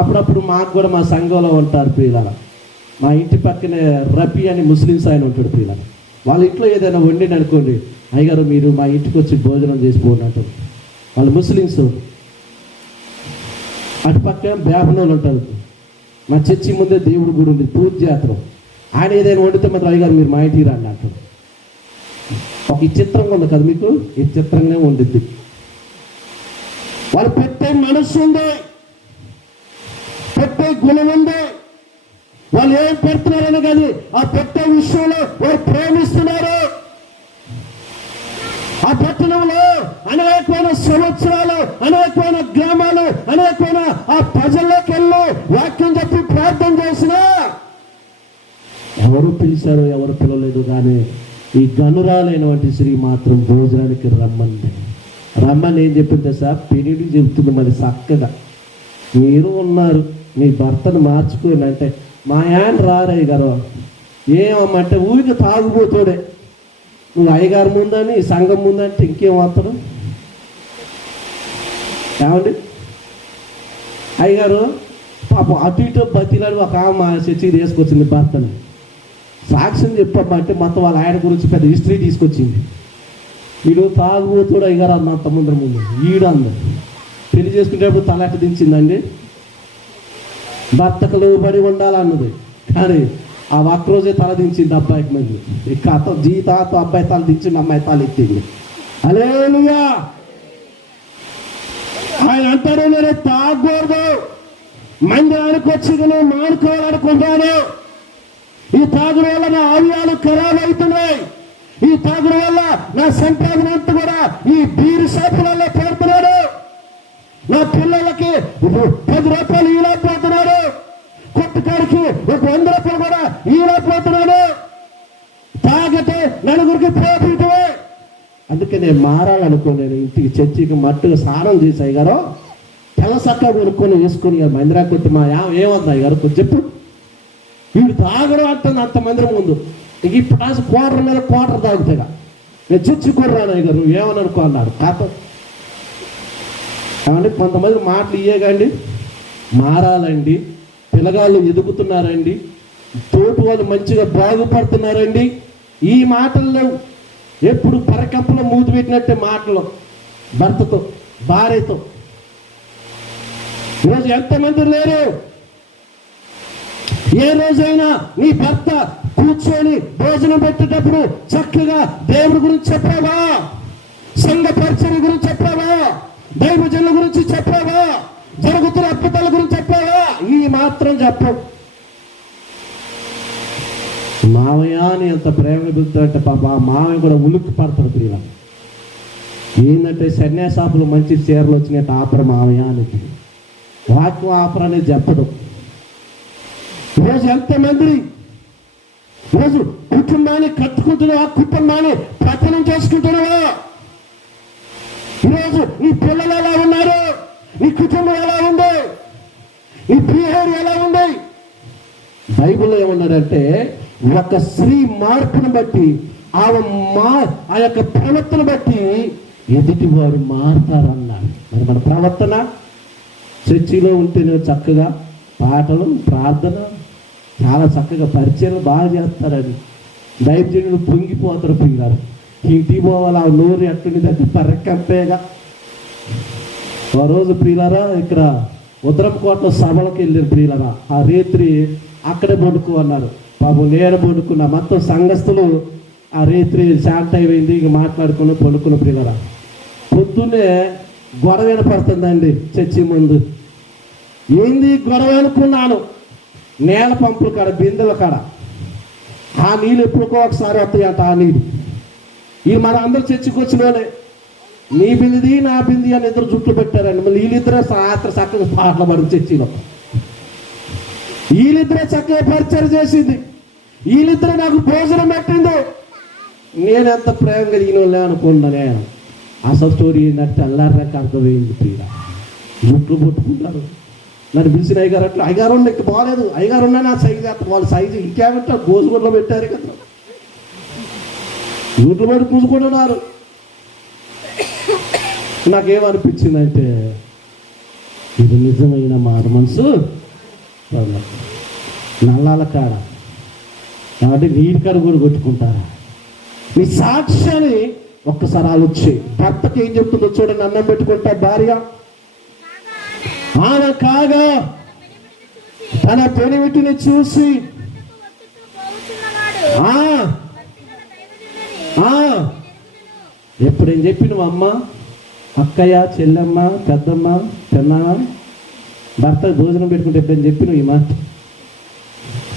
అప్పుడప్పుడు మాకు కూడా మా సంఘంలో ఉంటారు పిల్లల, మా ఇంటి పక్కనే రఫీ అని ముస్లిమ్స్ ఆయన ఉంటాడు పిల్లలు. వాళ్ళ ఇంట్లో ఏదైనా వండిని అనుకోండి, అయ్యగారు మీరు మా ఇంటికి వచ్చి భోజనం చేసిపోండి అంటారు. వాళ్ళు ముస్లిమ్స్. అటు పక్కన బ్యాబనోళ్ళు ఉంటారు. మా చర్చి ముందే దేవుడు గుడి ఉంది, పూజ జాతర. ఆయన ఏదైనా వండితే మాత్రం అయ్యగారు మీరు మా ఇంటికి రండి అంటారు. ఒక ఈ చిత్రంగా ఉంది కదా మీకు, ఈ చిత్రంగానే ఉండిద్ది. వాళ్ళు పెట్టే మనస్సు ఉంది, పెట్టే గుణం ఉంది. వాళ్ళు ఏం పెడుతున్నారని కాదు, ఆ పెట్టే విషయంలో వాళ్ళు ప్రేమిస్తున్నారు. ఆ పట్టణంలో అనేకమైన సంవత్సరాలు, అనేకమైన గ్రామాలు, అనేకమైన ఆ ప్రజల్లోకి వెళ్ళి వాక్యం చెప్పి ప్రార్థన చేసినా ఎవరు పిలిచారో ఎవరు పిలవలేదు. కానీ ఈ గనురాలైనటువంటి స్త్రీ మాత్రం భోజనానికి రమ్మని ఏం చెప్పింది సార్, పెరిగి చెబుతుంది. మరి చక్కగా మీరు ఉన్నారు, మీ భర్తను మార్చుకోండి అంటే మా ఆయన రారయ్య గారు. ఏమంటే ఊరికి తాగుబోతాడే, నువ్వు అయ్యగారు ముందని సంఘం ముందంటే ఇంకేం వస్తాడు. ఏమండి అయ్యగారు పాపం అటు ఇటు బతిలాడు. ఒక మా చర్చికి తీసుకొచ్చింది భర్తని, సాక్ష్యం చెప్పమంటే మొత్తం వాళ్ళ ఆయన గురించి పెద్ద హిస్టరీ తీసుకొచ్చింది. వీడు తాగుబోతుడు అయ్యగారు అన్న అంత ముందు ఈడు అందరు పెళ్లి చేసుకునేటప్పుడు తలాట దించిందండి. భర్తకు లోబడి ఉండాలన్నది, కానీ ఆ ఒక్కరోజే తల దించింది అబ్బాయికి. మంది ఇక అతను జీతాతో అబ్బాయి తల దించింది, అమ్మాయి తల ఎత్తింది. హల్లెలూయా. ఆయన అంటారు నేను తాగకూడదు, మందిరానికి వచ్చి నేను మానుకోవాలనుకుంటాను. ఈ తాగుడు వల్ల నా ఆలయాలు ఖరాబ్ అవుతున్నాయి. ఈ తాగుడు వల్ల నా సంపాదన అంతా కూడా ఈ బీరు షాపులలో పెడుతున్నాడు. నా పిల్లలకి 10 రూపాయలు ఈలేకపోతున్నాడు, కొట్టుకాడికి 100 రూపాయలు కూడా ఈలేకపోతున్నాడు. తాగితే నలుగురికి ప్రాఫిటే. అందుకే నేను మారాలనుకోలేదు. ఇంటికి చర్చికి మట్టుగా స్నానం చేసాయి గారు, తెల్ల సక్క కొనుక్కొని వేసుకొని మందిరానికి వచ్చి మా ఏమవుతాయి గారు కొంచెం చెప్పు. వీడు తాగడం అంటుంది అంతమంది ముందు. ఇక ఇప్పుడు క్వార్టర్ మీద క్వార్టర్ తాగుతాయిగా. నేను చర్చి కొర్రాను గారు, నువ్వు ఏమని అనుకో అన్నాడు. కాబట్టి కొంతమంది మాటలు ఇయ్యేగాండి. మారాలండి, పిల్లగాళ్ళు ఎదుగుతున్నారండి, తోటి వాళ్ళు మంచిగా బాగుపడుతున్నారండి. ఈ మాటలు లేవు. ఎప్పుడు పరకప్పులో మూతి పెట్టినట్టే మాటలు భర్తతో భార్యతో. ఈరోజు ఎంతమంది లేరు? ఏ రోజైనా నీ భర్త కూర్చొని భోజనం పెట్టేటప్పుడు చక్కగా దేవుడి గురించి చెప్పావా? సంఘ పరిచర్య గురించి చెప్పావా? దైవజనుల గురించి చెప్పావా? జరుగుతున్న అద్భుతాల గురించి చెప్పావా? ఈ మాత్రం చెప్పవు. మావయ్య అని ఎంత ప్రేమ పిలుస్తాడంటే పాప ఆ మావయ్య కూడా ఉలిక్కి పడతాడు. ప్రియ ఏంటంటే సన్యాసాపులు మంచి చీరలు వచ్చినట్టు ఆపర మావయ్య అనేది వాక్యం ఆపర అనేది చెప్పదు. ఈరోజు ఎంతమంది ఈరోజు కుటుంబాన్ని కట్టుకుంటున్నావా? కుటుంబాన్ని పతనం చేసుకుంటున్నావా? ఈరోజు నీ పిల్లలు ఎలా ఉన్నారు? నీ కుటుంబం ఎలా ఉంది? నీ బిహేవియర్ ఎలా ఉంది? బైబిల్లో ఏమన్నాడంటే ఒక స్త్రీ మార్పును బట్టి ఆ యొక్క ప్రవర్తన బట్టి ఎదుటి వారు మారుతారన్నాడు. మరి మన ప్రవర్తన చర్చిలో ఉంటేనే చక్కగా పాటలు ప్రార్థన చాలా చక్కగా పరిచయం బాగా చేస్తారని దైవజనులు పొంగిపోతారు. పిల్లలు ఇంటికి పోవాలి, ఆ నోరు ఎక్కడి దగ్గర పరకంపేగా. ఆ రోజు ప్రియులారా ఇక్కడ ఉత్తరంకోటలో సభలకు వెళ్ళిన ప్రియులారా, ఆ రేత్రి అక్కడే పడుకో అన్నారు. పాపం నేను పడుకున్నా. మొత్తం సంఘస్థులు ఆ రేత్రి శాంత అయిపోయింది, ఇంక మాట్లాడుకుని పడుకున్న ప్రియులారా. పొద్దున్నే గొడవ వినపడుతుందండి చర్చి ముందు. ఏంది గొడవ అనుకున్నాను. నేల పంపుల కాడ, బిందెల కాడ ఆ నీళ్ళు ఎప్పుడుకో ఒకసారి వస్తాయంట. ఆ నీళ్ళు ఈ మన అందరు చర్చికి వచ్చిన వాళ్ళే. నీ బింది నా బింది అని ఇద్దరు జుట్లు పెట్టారండి. మళ్ళీ వీళ్ళిద్దరే రాత్రి చక్కగా పాటలు పడి చర్చిలో. వీళ్ళిద్దరే చక్కగా పరిచయం చేసింది. వీళ్ళిద్దరే నాకు భోజనం పెట్టింది. నేను ఎంత ప్రేమ కలిగిన వాళ్ళే అనుకున్నా. నేను అసలు స్టోరీ ఏంటంటే అల్లారాక అర్థమైంది. ప్రియ జుట్లు పట్టుకుంటారు. నన్ను పిలిచిన అయ్యగారు అట్లా అయ్యగారు ఇంక బాగాలేదు, అయ్యగారు ఉన్నా నా సైజు చేస్తాను. వాళ్ళ సైజు ఇంకేమంటే గోసుగుడ్లో పెట్టారు కదా, జుట్లు పట్టి పూసుకుంటున్నారు. నాకేమనిపించిందంటే ఇది నిజమైన మారు మనసు. నల్లాల కాడ కాబట్టి నీటి కాడ కూడా కొట్టుకుంటారా? నీ సాక్ష్యాన్ని ఒక్కసారి ఆలోచి. భర్తకి ఏం చెప్తుందో చూడండి. అన్నం పెట్టుకుంటా భార్య, ఆమె కాగా తన పెనిమిటిని చూసి ఎప్పుడేం చెప్పినవు అమ్మ, అక్కయ్య, చెల్లెమ్మ, పెద్దమ్మ, పెన్న భర్త భోజనం పెట్టుకుంటే ఎప్పుడేం చెప్పినవు ఈ మాట?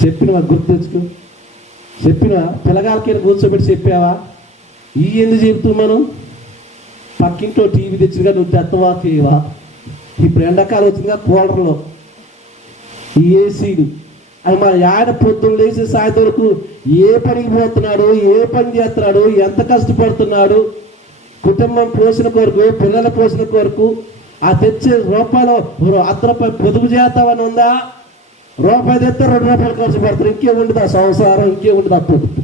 చెప్పినవా? గుర్తు తెచ్చుకో. చెప్పినవా? పిల్లగాలకి కూర్చోబెట్టి చెప్పావా? ఈ ఎందుకు చెప్తూ మనం పక్కింట్లో టీవీ తెచ్చిగా నువ్వు తెత్తవా చేయవా? ఇప్పుడు ఎండాకాలం వచ్చిందిగా కూలర్లో ఈ ఏసీలు అది మన ఆయన పొద్దున్న లేచి సాయంత్రం వరకు ఏ పనికి పోతున్నాడు, ఏ పని చేస్తున్నాడు, ఎంత కష్టపడుతున్నాడు, కుటుంబం పోషణ కొరకు, పిల్లల పోషణ కొరకు ఆ తెచ్చే రూపాయలు ₹100 పొదుపు చేస్తామని ఉందా? రూపాయి తెస్తే ₹2 ఖర్చు పెడతారు. ఇంకేముండదు ఆ సంసారం, ఇంకేముండదు ఆ పొదుపు.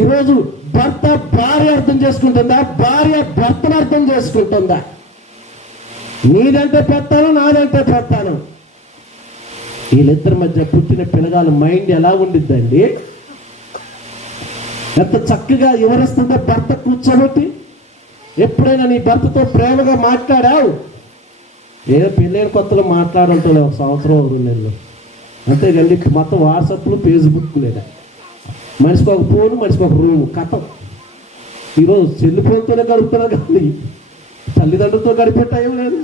ఈరోజు భర్త భార్య అర్థం చేసుకుంటుందా? భార్య భర్తను అర్థం చేసుకుంటుందా? నీదంటే పెడతాను, నాదంటే పెడతాను. వీళ్ళిద్దరి మధ్య పుట్టిన పిల్లగాల మైండ్ ఎలా ఉండిద్దండి? ఎంత చక్కగా వివరిస్తుందో భర్త కూర్చోబెట్టి. ఎప్పుడైనా నీ భర్తతో ప్రేమగా మాట్లాడావు? ఏదో పెళ్ళైన కొత్తలో మాట్లాడుంటాడు 1 సంవత్సరం 2 నెలలు అంతేకండి. మొత్తం వాట్సాప్లు, ఫేస్బుక్ లేదా మనిషికి ఒక ఫోను, మనిషికి ఒక రూము, కథం. ఈరోజు సెల్ ఫోన్తోనే గడుపుతున్నారు కానీ తల్లిదండ్రులతో గడిపెట్టాయం లేదు,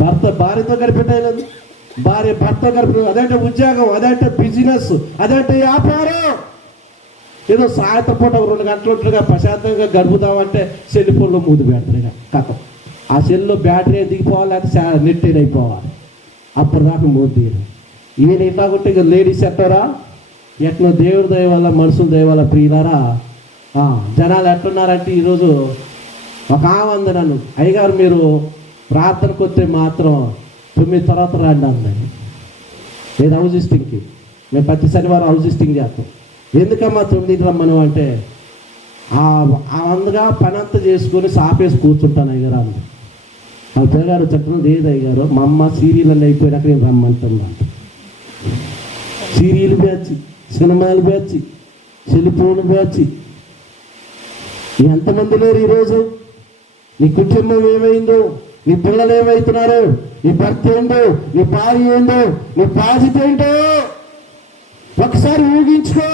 భర్త భార్యతో గడిపెట్టాయి లేదు, భార్య భర్త గడిపి. అదంటే ఉద్యోగం, అదంటే బిజినెస్, అదంటే వ్యాపారం. ఏదో సాయంత్రం పూట 2 గంటలుగా ప్రశాంతంగా గడుపుతామంటే సెల్ ఫోన్లో ముందు పెడతారు కథం. ఆ సెల్లో బ్యాటరీ దిగిపోవాలి, లేకపోతే నెట్ అయిపోవాలి. అప్పుడు దాకా మూడు ఈయన ఇట్లాగుంటే ఇక లేడీస్ ఎట్టరా ఎట్నో దేవుడి దయ వల్ల, మనుషుల దయ వల్ల ప్రియులారా జనాలు ఎట్టున్నారంటే ఈరోజు ఒక ఆమంది నన్ను, అయ్యగారు మీరు ప్రార్థనకు వస్తే మాత్రం 9 తర్వాత రండి అందని. నేను హౌస్ విజిటింగ్కి, మేము ప్రతి శనివారం హౌస్ విజిటింగ్ చేస్తాం. ఎందుకమ్మా 9కి రమ్మను అంటే అందుగా పని అంతా చేసుకొని సాపేసి కూర్చుంటాను అయ్యగారు అంది. వాళ్ళ పిల్లగారు చెప్పడం లేదు అయ్యగారు, మా అమ్మ సీరియల్ అన్నీ అయిపోయినాక నేను రమ్మంటున్నాను. సీరియల్ బ్యాచ్, సినిమాలు బ్యాచ్, సెల్ఫోన్ బ్యాచ్. ఎంతమంది లేరు ఈరోజు? నీ కుటుంబం ఏమైందో, నీ పిల్లలు ఏమవుతున్నారు, నీ భర్త ఏంటో, నీ భార్య ఏంటో, నీ బాధ్యత ఏంటో ఒకసారి ఊహించుకో.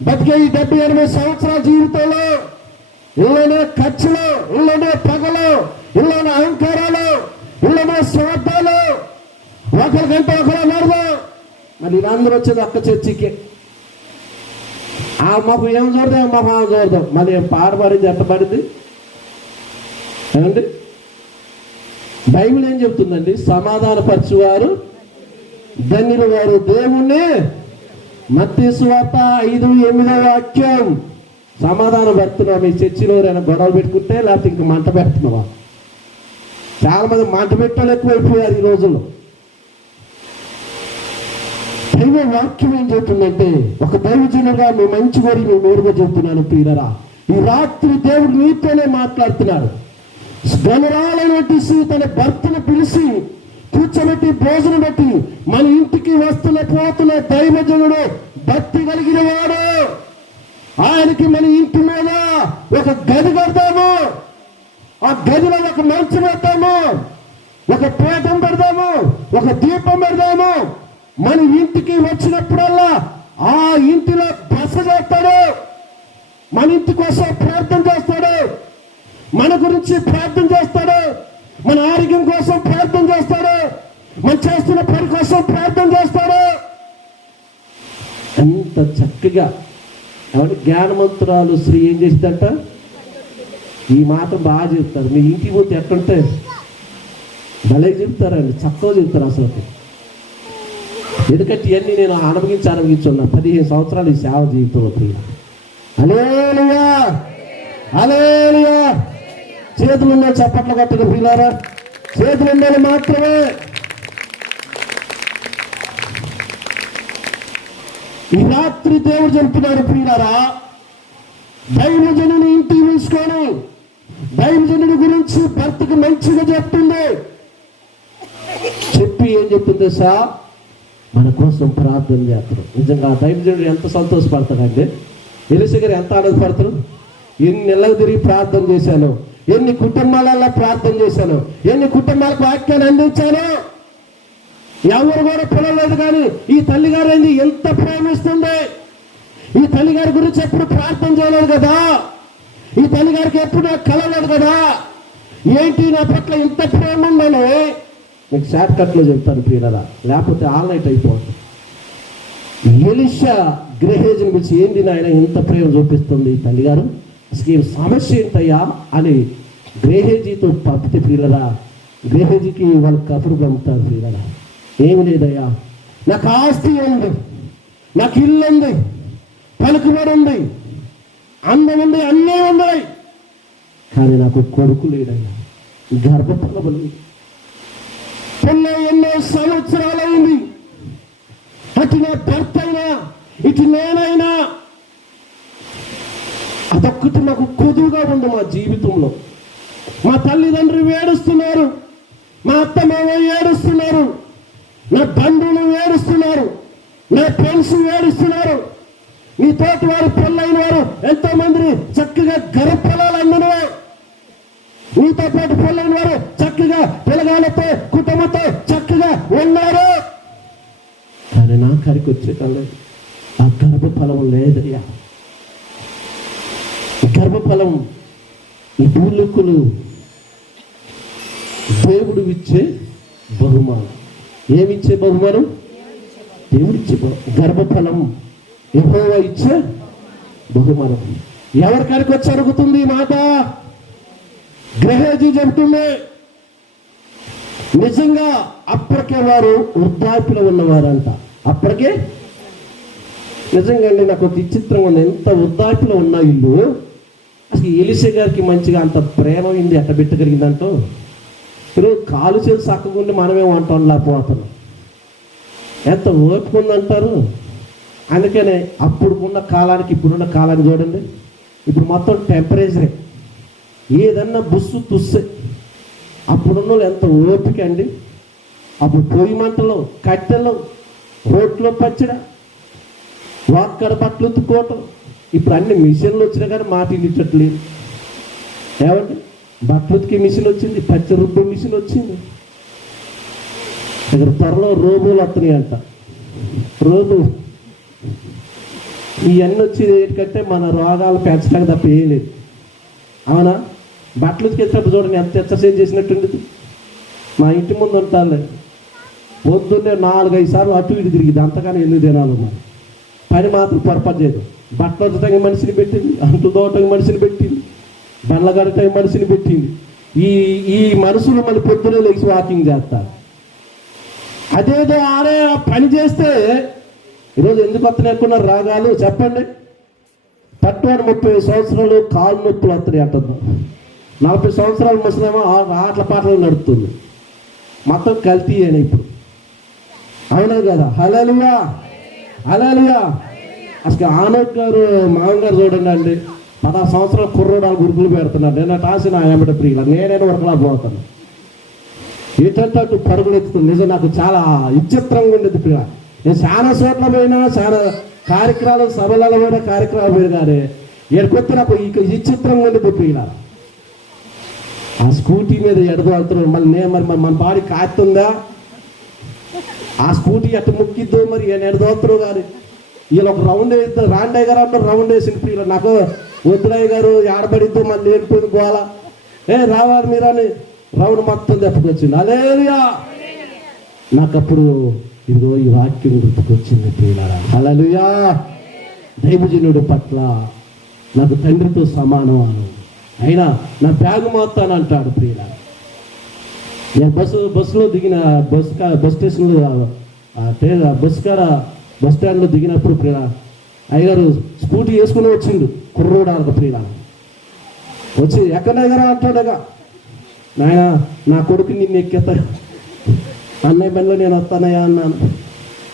బతికే ఈ 70-80 సంవత్సరాల జీవితంలో ఇళ్ళనే ఖర్చులు, ఇళ్ళనే పగలు, ఇళ్ళనే అహంకారాలు, ఇళ్ళనే స్వార్థాలు, ఒకరికంటే ఒకరు నడదు. మరి వీళ్ళందరూ వచ్చేది ఒక్క చర్చికి. మాకు ఏం చూడదు, మాకు చూడదు. మళ్ళీ ఏం పాడబడింది, ఎంత పడింది ఏమండి? బైబిల్ ఏం చెప్తుందండి? సమాధానపరచువారు ధన్యులు వారు దేవుణ్ణి. మత్తయి సువార్త 5:8 సమాధానం పెడుతున్నావా? మీ చర్చిలో ఎవరైనా గొడవలు పెట్టుకుంటే, లేకపోతే ఇంక మంట పెడుతున్నావా? చాలా మంది మంట పెట్టాలి ఎక్కువైపోయారు ఈ రోజుల్లో. దైవ వాక్యం ఏం చెప్తుందంటే, ఒక దైవజనుడుగా మీ మంచి కోరి మీ నేరుగా చెప్తున్నాను ప్రియులరా, ఈ రాత్రి దేవుడు నీతోనే మాట్లాడుతున్నాడు. గనురాలైనటువంటి తన భర్తను పిలిచి కూర్చోబెట్టి భోజనం పెట్టి మన ఇంటికి వస్తున్న పోతున్న దైవజనుడు, భక్తి కలిగిన వాడు. ఆయనకి మన ఇంటి మీద ఒక గది కడతాము, ఆ గదిలో ఒక మంచం పెడతాము, ఒక పీఠం పెడతాము, ఒక దీపం పెడతాము. మన ఇంటికి వచ్చినప్పుడల్లా ఆ ఇంటిలో బస చేస్తాడు, మన ఇంటి కోసం ప్రార్థన చేస్తాడు, మన గురించి ప్రార్థన చేస్తాడు, మన ఆరోగ్యం కోసం ప్రార్థన చేస్తాడు, మనం చేస్తున్న పని కోసం ప్రార్థన చేస్తాడు. అంత చక్కగా కాబట్టి జ్ఞానవంతురాలు స్త్రీ ఏం చేసిందంట? ఈ మాట బాగా చెప్తారు. మీ ఇంటికి పోతే ఎట్లుంటే భలే చెప్తారండి, చక్కగా చెప్తారు అసలు. ఎందుకంటే ఇవన్నీ నేను అనుభవించున్నా 15 సంవత్సరాలు ఈ సేవ జీవితం. హల్లెలూయా, హల్లెలూయా. చేతులు ఉండాలి, చప్పట్లు కొట్టగా ప్రియులారా, చేతులు ఉండాలి మాత్రమే. ఈ రాత్రి దేవుడు చెప్తున్నాడు ప్రియులారా, దైవజనుని ఇంటికి తీసుకొని దైవజనుడి గురించి భర్తకు మంచిగా చెప్తుంది. చెప్పి ఏం చెప్తుంది సార్? మన కోసం ప్రార్థన చేస్తారు. నిజంగా ఆ దైవజనుడు ఎంత సంతోషపడతాడంటే, ఎలీషా గారు ఎంత ఆనందపడతారు. ఎన్ని నెలలు తిరిగి ప్రార్థన చేశాను, ఎన్ని కుటుంబాలలో ప్రార్థన చేశాను, ఎన్ని కుటుంబాలకు వాక్యాన్ని అందించాను, ఎవరు కూడా పిలవలేదు. కానీ ఈ తల్లిగారు ఏంది ఎంత ప్రేమిస్తుంది. ఈ తల్లిగారి గురించి ఎప్పుడు ప్రార్థన చేయలేదు కదా, ఈ తల్లిగారికి ఎప్పుడు నాకు కలలేదు కదా, ఏంటి నా పట్ల ఇంత ప్రేమ ఉందని మీకు షార్ట్ కట్లో చెప్తాను ప్రియులారా, లేకపోతే ఆల్ నైట్ అయిపోతుంది. ఎలీషా గేహజీని పిలిచి, ఏంటి నాయన ఇంత ప్రేమ చూపిస్తుంది ఈ తల్లిగారు, అసలు ఈ సమస్య ఏంటయ్యా అని గేహజీతో పంపితే ప్రియులరా, గేహజీకి వాళ్ళు కబురు పంపుతారు ప్రియులరా, ఏమి లేదయ్యా, నాకు ఆస్తి ఉంది, నాకు ఇల్లు ఉంది, పలుకుబడి ఉంది, అందం ఉంది, అన్నీ ఉన్నాయి, కానీ నాకు కొడుకు లేడయ్యా, గర్భఫలము లేదు, పిల్ల ఎన్నో సంవత్సరాలైంది, అటు నా భర్త అయినా ఇటు నేనైనా అదొక్కటి నాకు కొదువుగా ఉంది మా జీవితంలో. మా తల్లిదండ్రులు ఏడుస్తున్నారు, మా అత్త మామ ఏడుస్తున్నారు, నా బంధువులు ఏడుస్తున్నారు, నా ఫ్రెండ్స్ ఏడుస్తున్నారు, మీ తోటి వారు పెళ్ళైన వారు ఎంతో మంది చక్కగా గర్భఫలాలు అందినవారు, నీతో పాటు పెళ్ళైన వారు చక్కగా పిల్లగాళ్ళతో కుటుంబంతో చక్కగా ఉన్నారు. కానీ నా కాడికి వచ్చే కళ్ళ ఆ గర్భఫలం లేదయ్యా. గర్భఫలం ఈ భూలోకులు దేవుడు ఇచ్చే బహుమానం. ఏమిచ్చే బహుమానం? దేవుడిచ్చే గర్భఫలం యెహోవా ఇచ్చే బహుమానం. ఎవరికాడికి వచ్చి అడుగుతుంది ఈ మాట? గేహజీ చెబుతుంది. నిజంగా అప్పటికే వారు వృద్ధాప్యలో ఉన్నవారంట. అప్పటికే నిజంగా అండి, నాకు ఒక విచిత్రంగా ఉంది. ఎంత వృద్ధాప్యలో ఉన్న ఇల్లు అసలు ఎలీషా గారికి మంచిగా అంత ప్రేమ అయింది, ఎట్ట పెట్టగలిగిందంటో. ఇప్పుడు కాలు చేసి చక్కకుండా మనమే వంట లేకపోతున్నాం, ఎంత ఓపిక ఉందంటారు. అందుకనే అప్పుడున్న కాలానికి ఇప్పుడున్న కాలానికి చూడండి, ఇప్పుడు మొత్తం టెంపరేచరే, ఏదన్నా బుస్సు తుస్సే. అప్పుడున్న వాళ్ళు ఎంత ఓపిక అండి. అప్పుడు పొయ్యి మంటలో, కట్టెలో, రోట్లో పచ్చడ, వాక్కడ బట్టలు ఉతుక్కోవటం. ఇప్పుడు అన్ని మిషన్లు వచ్చినా కానీ మాట ఇచ్చేటట్లేదు. ఏమండి, బట్టలు ఉతికే మిషన్ వచ్చింది, పచ్చ రుబ్బే మిషన్ వచ్చింది, ఇక్కడ త్వరలో రోబోలు వస్తున్నాయి అంట. రోబో ఇవన్నీ వచ్చేది ఏంటంటే మన రోగాలు పెంచడానికి తప్ప ఏం లేదు. అవునా? బట్టలు ఉతికేటప్పుడు చూడండి ఎంత ఎక్సర్సైజ్ చేసినట్టుండదు. మా ఇంటి ముందు ఉంటాను, పొద్దున్నే 4-5 సార్లు అటు ఇటు తిరిగింది, అంతగానే ఎందుకు తినాలన్నా. పని మాత్రం పొరపాటు చేయదు. బట్టలు ఉతకడానికి మనిషిని పెట్టింది, అంటు తోటకి మనిషిని పెట్టింది, బెండ్ల గడటానికి మనిషిని పెట్టింది. ఈ మనుషులు మళ్ళీ పొద్దునే లేచి వాకింగ్ చేస్తారు. అదేదో ఆడే పని చేస్తే ఈరోజు ఎందుకు వస్తున్నాయి రాగాలు చెప్పండి. తట్టువాడు 30 సంవత్సరాలు కాలు నొప్పులు వస్తున్నాయి అంటుంది. 40 సంవత్సరాలు ముసలేమో ఆటల పాటలు నడుపుతుంది. మొత్తం కల్తీ అయినా ఇప్పుడు. అవునా కదా? హల్లెలూయా, హల్లెలూయా. అసలు ఆనోక్ గారు మామగారు చూడండి అండి, 16 సంవత్సరాలు కుర్రోడాలు గురుకులు పెడుతున్నాడు. నేను టాసి నా ఏమిట ప్రియుల, నేనైనా ఒకలా పోతాను. ఏంటంటే అటు పరుగులు ఎత్తుతుంది. నిజం నాకు చాలా విచిత్రంగా ఉండేది ప్రియుల. నేను చాలా చోట్ల పోయినా, చాలా కార్యక్రమాలు సభలలో పోయినా, కార్యక్రమాలు పోయినా కానీ ఎక్కడికొస్తే నాకు ఇక విచిత్రంగా ఉండేది ప్రియుల. ఆ స్కూటీ మీద ఎడదవుతున్నాడు. మళ్ళీ నేను మరి మన బాడీ కాస్తుందా, ఆ స్కూటీ ఎట్ట ముక్కిద్దో మరి ఎడదవుతున్నావు కానీ వీళ్ళు ఒక రౌండ్ వేస్తారు. రాండయ్య గారు అంటారు రౌండ్ వేసిన ప్రియులు. నాకు వద్దురయ్య గారు ఆడబడిద్దో మళ్ళీ ఏడిపోయింది గోల, రావాలి మీరని రౌండ్ మొత్తం తెప్పుకొచ్చింది. హల్లెలూయా. నాకు అప్పుడు ఇదిగో ఈ వాక్యం గుర్తుకొచ్చింది ప్రియులారా. హల్లెలూయా. దైవజనుడి పట్ల నాకు తండ్రితో సమానం అయినా నా బ్యాగు మొత్తాను అంటాడు ప్రియులారా. నేను బస్సులో దిగిన బస్ స్టేషన్లో బస్ స్టాండ్లో దిగినప్పుడు ప్రియుల అయ్యగారు స్కూటీ వేసుకుని వచ్చిండు. కుర్రోడాలకు ప్రియుల వచ్చి ఎక్కడ ఎగరా అంటాడుగా, నాయన నా కొడుకు నిన్ను ఎక్కేస్తా, అన్నయ్య పనిలో నేను వస్తానయ్యా అన్నాను.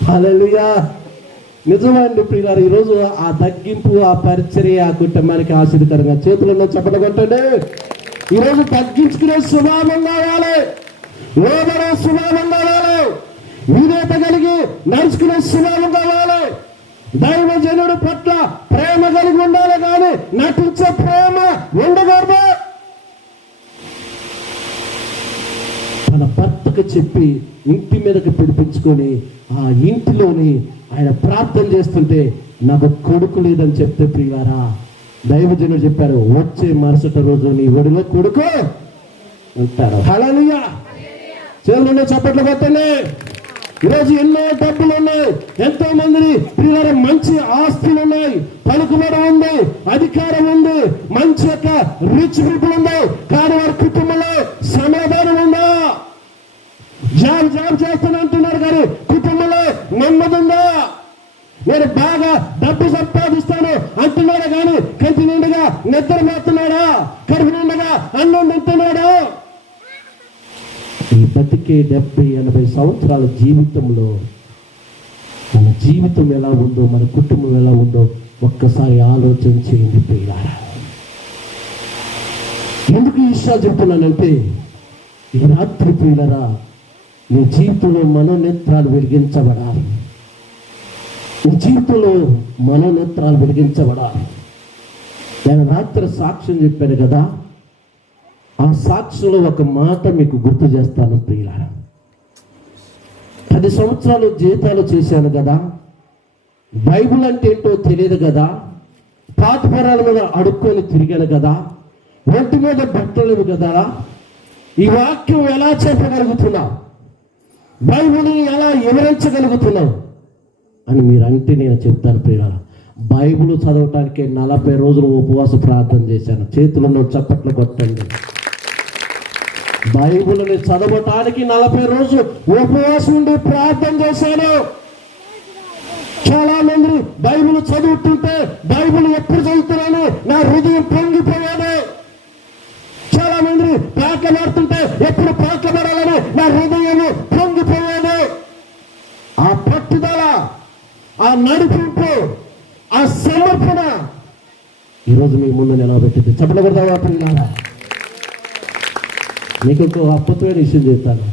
హల్లెలూయా. నిజమండి ప్రియులారు, ఈరోజు ఆ తగ్గింపు, ఆ పరిచర్య ఆ కుటుంబానికి ఆశీర్వకరంగా చేతులలో చెప్పడం కొట్టండి. ఈరోజు తగ్గించుకునే స్వభావం కావాలి, లోబడే స్వభావం కావాలి. విధేయత కలిగి నడుచుకునే స్వభావం కావాలి. దైవజనుడు పట్ల ప్రేమ కలిగి ఉండాలి, కానీ నటించే ప్రేమ ఉండకూడదు. తన భర్తకు చెప్పి ఇంటి మీదకి పిలిపించుకొని ఆ ఇంటిలోని ఆయన ప్రార్థన చేస్తుంటే నాకు కొడుకు లేదని చెప్తే ప్రియులారా, దైవజనుడు చెప్పారు, వచ్చే మరుసటి రోజు నీ ఒడిలో కొడుకు అంటారు. హల్లెలూయా. చేతులుండే చప్పట్లు కొట్టండి. ఈరోజు ఎన్నో డబ్బులు ఉన్నాయి, ఎంతో మంది ప్రియులారా మంచి ఆస్తులు ఉన్నాయి, పలుకుబడి ఉంది, అధికారం ఉంది, మంచి యొక్క రిచ్ పీపుల్ ఉంది, కానీ వారి కుటుంబంలో సమాధానం ఉందా? జాబ్ చేస్తాను అంటున్నారు కానీ కుటుంబంలో నెమ్మది ఉందా? నేను బాగా డబ్బు సంపాదిస్తాను అంటున్నాడు కానీ కంటి నిండుగా నిద్ర పోతున్నాడా? కడుపు నిండుగా అన్నం తింటున్నాడా? ఈ బతికే 70-80 సంవత్సరాల జీవితంలో మన జీవితం ఎలా ఉందో, మన కుటుంబం ఎలా ఉందో ఒక్కసారి ఆలోచన చేయండి ప్రియులారా. ఎందుకు ఈ విషయాలు చెప్తున్నానంటే, ఈ రాత్రి ప్రియులారా, నీ జీవితంలో మనోనేత్రాలు వెలిగించబడాలి. నీ జీవితంలో మనోనేత్రాలు వెలిగించబడాలి. నేను రాత్రి సాక్ష్యం చెప్పాను కదా, ఆ సాక్ష్యంలో ఒక మాట మీకు గుర్తు చేస్తాను ప్రియులారా. 10 సంవత్సరాలు జీతాలు చేశాను కదా, బైబిల్ అంటే ఏంటో తెలియదు కదా, పాతపరాల మీద అడుక్కొని తిరిగాను కదా, ఒంటి మీద బట్టలేవు కదా, ఈ వాక్యం ఎలా చెప్పగలుగుతున్నావు, బైబిల్ని ఎలా వివరించగలుగుతున్నావు అని మీరు అంటే నేను చెప్తాను ప్రియులారా. బైబిల్ చదవటానికి 40 రోజులు ఉపవాస ప్రార్థన చేశాను. చేతులను చప్పట్లు కొట్టండి. బైబిల్ని చదవటానికి 40 రోజులు ఉపవాసం ఉండి ప్రార్థన చేశాను. చాలా మంది బైబిల్ చదువుతుంటే బైబిల్ ఎప్పుడు చదువుతున్నాను నా హృదయం పొంగిపోయాను. చాలా మంది పాటలు పాడుతుంటే ఎప్పుడు పాటలు పాడాలని నా హృదయం పొంగిపోయాను. ఆ పట్టుదల, ఆ నడిపింపు, ఆ సమర్పణ ఈరోజు మీ ముందు నిలబెట్టింది. చెప్పలు కొడతావా పిల్లలా? మీకు ఒక అద్భుతమైన విషయం చెప్తాను.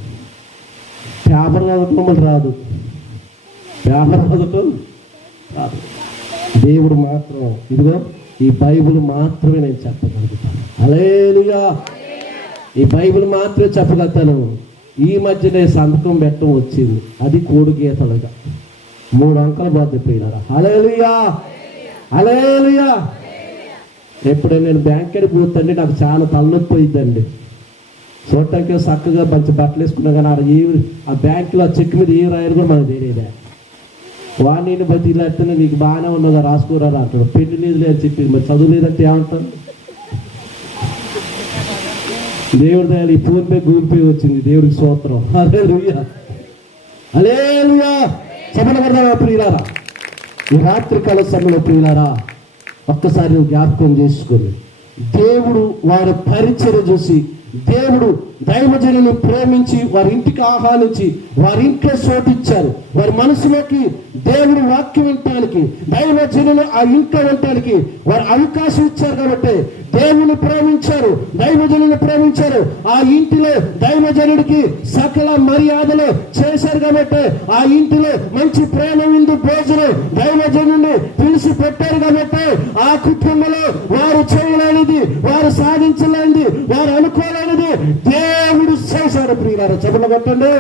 పేపర్ చదవటం రాదు, పేపర్ చదవటం రాదు. దేవుడు మాత్రం, ఇదిగో ఈ బైబిల్ మాత్రమే నేను చెప్పగలుగుతాను. హల్లెలూయా. ఈ బైబిల్ మాత్రమే చెప్పగలుగుతాను. ఈ మధ్యనే సంతకం పెట్టడం వచ్చింది, అది కోడి గీతలుగా 3 అంకెలు పోతే పోయినారా. హల్లెలూయా, హల్లెలూయా. ఎప్పుడైనా నేను బ్యాంక్ కాడికి పోతుంటే నాకు చాలా తలనొప్పి పోయిద్దండి. చూడటానికి చక్కగా మంచి బట్టలు వేసుకున్నా కానీ ఆ బ్యాంకులో చెక్ మీద ఏ రాయలు కూడా మనకు తెలియదే. వాణిని బట్టి ఇలా అయితే నీకు బాగానే ఉన్నదా రాసుకోరారా అంటాడు. పెళ్లి లేదు అని చెప్పింది, మరి చదువు లేదంటే ఏమంటాను? దేవుడి దయాలు ఈ ఫోన్ పే, గూగుల్ పే వచ్చింది. దేవుడికి స్తోత్రం. హల్లెలూయా, హల్లెలూయా. చెప్పండి కదా ప్రియులారా, ఈ రాత్రికాల సమయంలో ప్రియులారా, ఒక్కసారి నువ్వు జ్ఞాపకం చేసుకొని, దేవుడు వారి పరిచయం చూసి, దేవుడు దైవజనులను ప్రేమించి వారి ఇంటికి ఆహ్వానించి వారి ఇంట్లో చోటిచ్చారు. వారి మనసులోకి దేవుడు వాక్యం వినటానికి, దైవజనులు ఆ ఇంట్లో వినటానికి వారు అవకాశం ఇచ్చారు. కాబట్టి దేవుని ప్రేమించారు, దైవజనులను ప్రేమించారు. ఆ ఇంటిలో దైవజనుడికి సకల మర్యాదలు చేశారు. కాబట్టి ఆ ఇంటిలో మంచి ప్రేమ విందు భోజనం దైవజనుడిని పిలిచి పెట్టారు. కాబట్టి ఆ కుటుంబంలో వారు చేయలేనిది, వారు సాధించలేనిది, వారు అనుకోలేనిది దేవుడు చేశాడు. ప్రియులారా చెప్పలు కొట్టండి.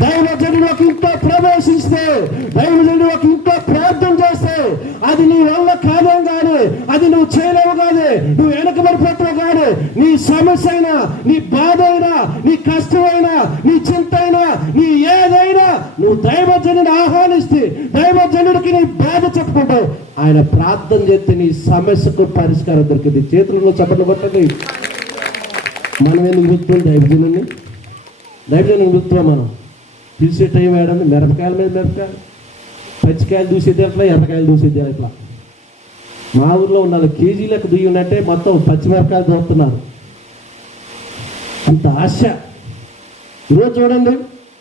దైవజనుడు ఒక ఇంట్లో ప్రవేశిస్తే, దైవజనుడు ఒక ఇంట్లో ప్రార్థన చేస్తే, అది నీ వల్ల కాదేం కాదు, అది నువ్వు చేయలేవు కాదు, నువ్వు వెనకబడిపోతావు కాదు. నీ సమస్య అయినా, నీ బాధ అయినా, నీ కష్టమైనా, నీ చింత అయినా, నీ ఏదైనా నువ్వు దైవజనుడిని ఆహ్వానిస్తే, దైవజనుడికి నీ బాధ చెప్పుకుంటావు. ఆయన ప్రార్థన చేస్తే నీ సమస్యకు పరిష్కారం దొరికింది. చేతులలో చప్పట్లు కొట్టండి. మనం ఎందుకు పిలుస్తున్నాం దైవజనుడిని? దైవజనుడిని పిలుస్తున్నాం మనం. పిలిచే టైం వేయడం మిరపకాయల మీద మిరపకాయలు, పచ్చికాయలు దూసేది ఎట్లా, ఎర్రకాయలు దూసేది ఎట్లా. మా ఊర్లో ఉన్న కేజీలకు దుయ్యి ఉన్నట్టే మొత్తం పచ్చిమిరపకాయలు దోస్తున్నారు. అంత ఆశ. ఈరోజు చూడండి,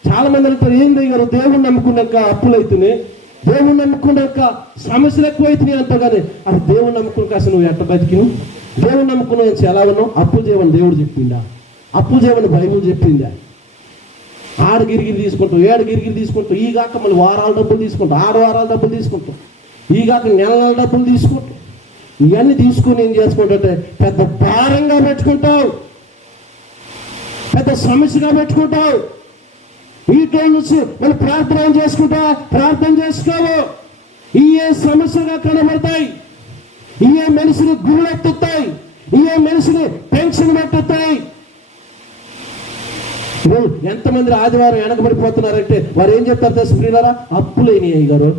చాలా మంది అంటారు, ఏం దిగారు దేవుణ్ణి నమ్ముకున్నాక అప్పులు అవుతున్నాయి, దేవుణ్ణి నమ్ముకున్నాక సమస్యలు ఎక్కువ అవుతున్నాయి అంటావు. కానీ అది దేవుణ్ణి నమ్ముకున్నాక అసలు నువ్వు ఎట్ట బతికిను? దేవుణ్ణి నమ్ముకున్నావు ఎలా ఉన్నావు? అప్పు చేయమని దేవుడు చెప్పిందా? అప్పు చేయమని బైబిల్ చెప్పిందా? ఆడ గిరిగిరి తీసుకుంటాం, ఏడు గిరిగిరి తీసుకుంటాం, ఈ కాక మళ్ళీ వారాల డబ్బులు తీసుకుంటాం, 6 వారాల డబ్బులు తీసుకుంటాం, ఈ కాక నెల డబ్బులు తీసుకుంటాం. ఇవన్నీ తీసుకుని ఏం చేసుకుంటే పెద్ద భారంగా పెట్టుకుంటావు, పెద్ద సమస్యగా పెట్టుకుంటావు. వీటిలో నుంచి మళ్ళీ ప్రార్థన చేసుకోవు. ఇవే సమస్యగా కనబడతాయి, ఇవే మనిషిని గుళ్ళెత్తుతాయి, ఇవే మనిషిని టెన్షన్ పెట్టుతాయి. ఎంతమంది ఆదివారం వెనకబడిపోతున్నారంటే వారు ఏం చెప్తారు తెలుసు ప్రియులారా? అప్పులేని అయ్యగారు,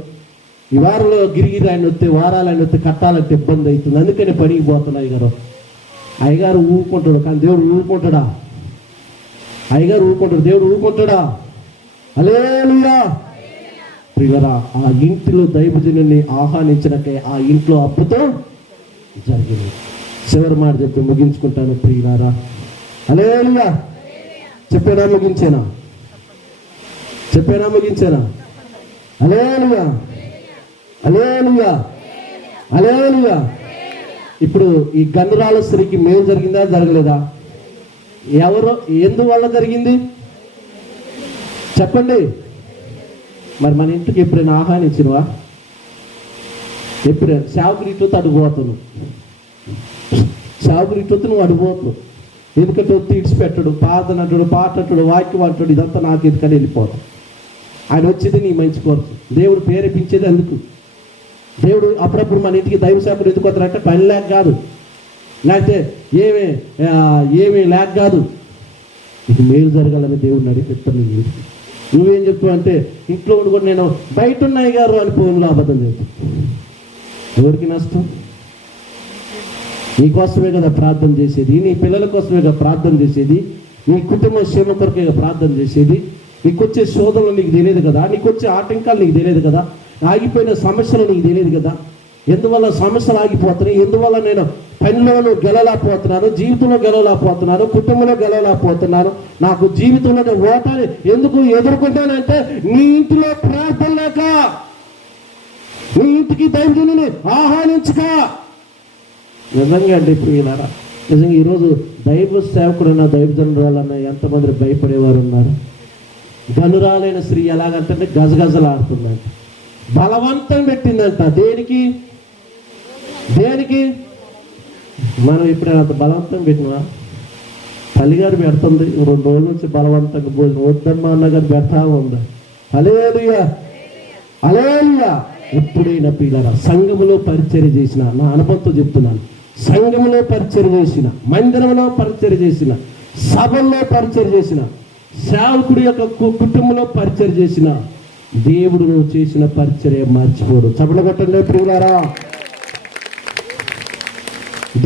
ఈ వారంలో గిరిగిరి ఆయన వస్తే, వారాలు ఆయన వస్తే కట్టాలంటే ఇబ్బంది అవుతుంది, అందుకని పనికి పోతున్నాయి అయ్యగారు. అయ్యగారు ఊరుకుంటాడు, కానీ దేవుడు ఊరుకుంటాడా? అయ్యగారు ఊరుకుంటాడు, దేవుడు ఊరుకుంటాడా? హల్లెలూయా. ప్రియులారా, ఆ ఇంటిలో దైవజనుని ఆహ్వానించినకే ఆ ఇంట్లో అద్భుతం జరిగింది. చివరి మాట చెప్పి ముగించుకుంటాను ప్రియులారా. హల్లెలూయా. చెప్పేనా ముగించేనా? హల్లెలూయా, హల్లెలూయా, హల్లెలూయా. ఇప్పుడు ఈ గన్నురాల స్త్రీకి మేలు జరిగిందా, జరగలేదా? ఎవరు, ఎందువల్ల జరిగింది చెప్పండి? మరి మన ఇంటికి ఎప్పుడైనా ఆహ్వానించినవా? ఎప్పుడైనా సేవకులు ఇటు అడుగుపోతున్నావు, సేవకులు ఇటు నువ్వు అడుగుపోతున్నావు. ఎందుకంటే ఒత్తి ఇడిచిపెట్టడు, పాట అంటాడు, వాక్యం అంటాడు, ఇదంతా నాకు ఎందుకని వెళ్ళిపోతాం. ఆయన వచ్చేది నీ మంచి కోరుతు, దేవుడు ప్రేరేపించేది అందుకు. దేవుడు అప్పుడప్పుడు మన ఇంటికి దైవ సేవకులు ఎందుకు వస్తారంటే పని లేక కాదు, లేకపోతే ఏమీ లేక కాదు, ఇది మేలు జరగాలని దేవుడు నడిపిస్తాను. నువ్వేం చెప్తావు అంటే ఇంట్లో ఉండి కూడా నేను బయట ఉన్నాయి గారు అని ఫోన్లో అబద్ధం చెప్తాను. ఎవరికి నష్టం? నీకోసమే కదా ప్రార్థన చేసేది, నీ పిల్లల కోసమే కదా ప్రార్థన చేసేది, నీ కుటుంబ క్షేమ కొరకే ప్రార్థన చేసేది. నీకు వచ్చే శోధనలు నీకు తెలియదు కదా, నీకు వచ్చే ఆటంకాలు నీకు తెలియదు కదా, ఆగిపోయిన సమస్యలు నీకు తెలియదు కదా. ఎందువల్ల సమస్యలు ఆగిపోతున్నాయి, ఎందువల్ల నేను పనిలోనూ గెలలేకపోతున్నాను, జీవితంలో గెలలేకపోతున్నాను, కుటుంబంలో గెలలేకపోతున్నాను, నాకు జీవితంలో ఓటాన్ని ఎందుకు ఎదుర్కొంటానంటే నీ ఇంటిలో ప్రార్థన లేక, నీ ఇంటికి దైవజనుని ఆహ్వానించక. నిజంగా అండి ప్రియులారా, నిజంగా ఈరోజు దైవ సేవకుడన్నా దైవజనురాలన్నా ఎంతమంది భయపడేవారు ఉన్నారు. గనురాలైన స్త్రీ ఎలాగంటే గజగజలాడుతుందంట, బలవంతం పెట్టిందంట. దేనికి? మనం ఎప్పుడైనా అంత బలవంతం పెట్టినా? తల్లిగారు పెడుతుంది, 2 రోజుల నుంచి బలవంతంగా భోజనం వద్దమ్మా అన్నగారు పెడతా ఉందా? హల్లెలూయా, హల్లెలూయా. ఎప్పుడైనా పిల్లరా సంఘములో పరిచర్య చేసిన, నా అనుభవంతో చెప్తున్నాను, సంఘములో పరిచర్య చేసిన, మందిరంలో పరిచర్య చేసిన, సభల్లో పరిచర్య చేసిన, సేవకుడి యొక్క కుటుంబంలో పరిచర్య చేసిన, దేవుడు నువ్వు చేసిన పరిచర్య మర్చిపోడు. చప్పట్లు కొట్టండి ప్రియులారా.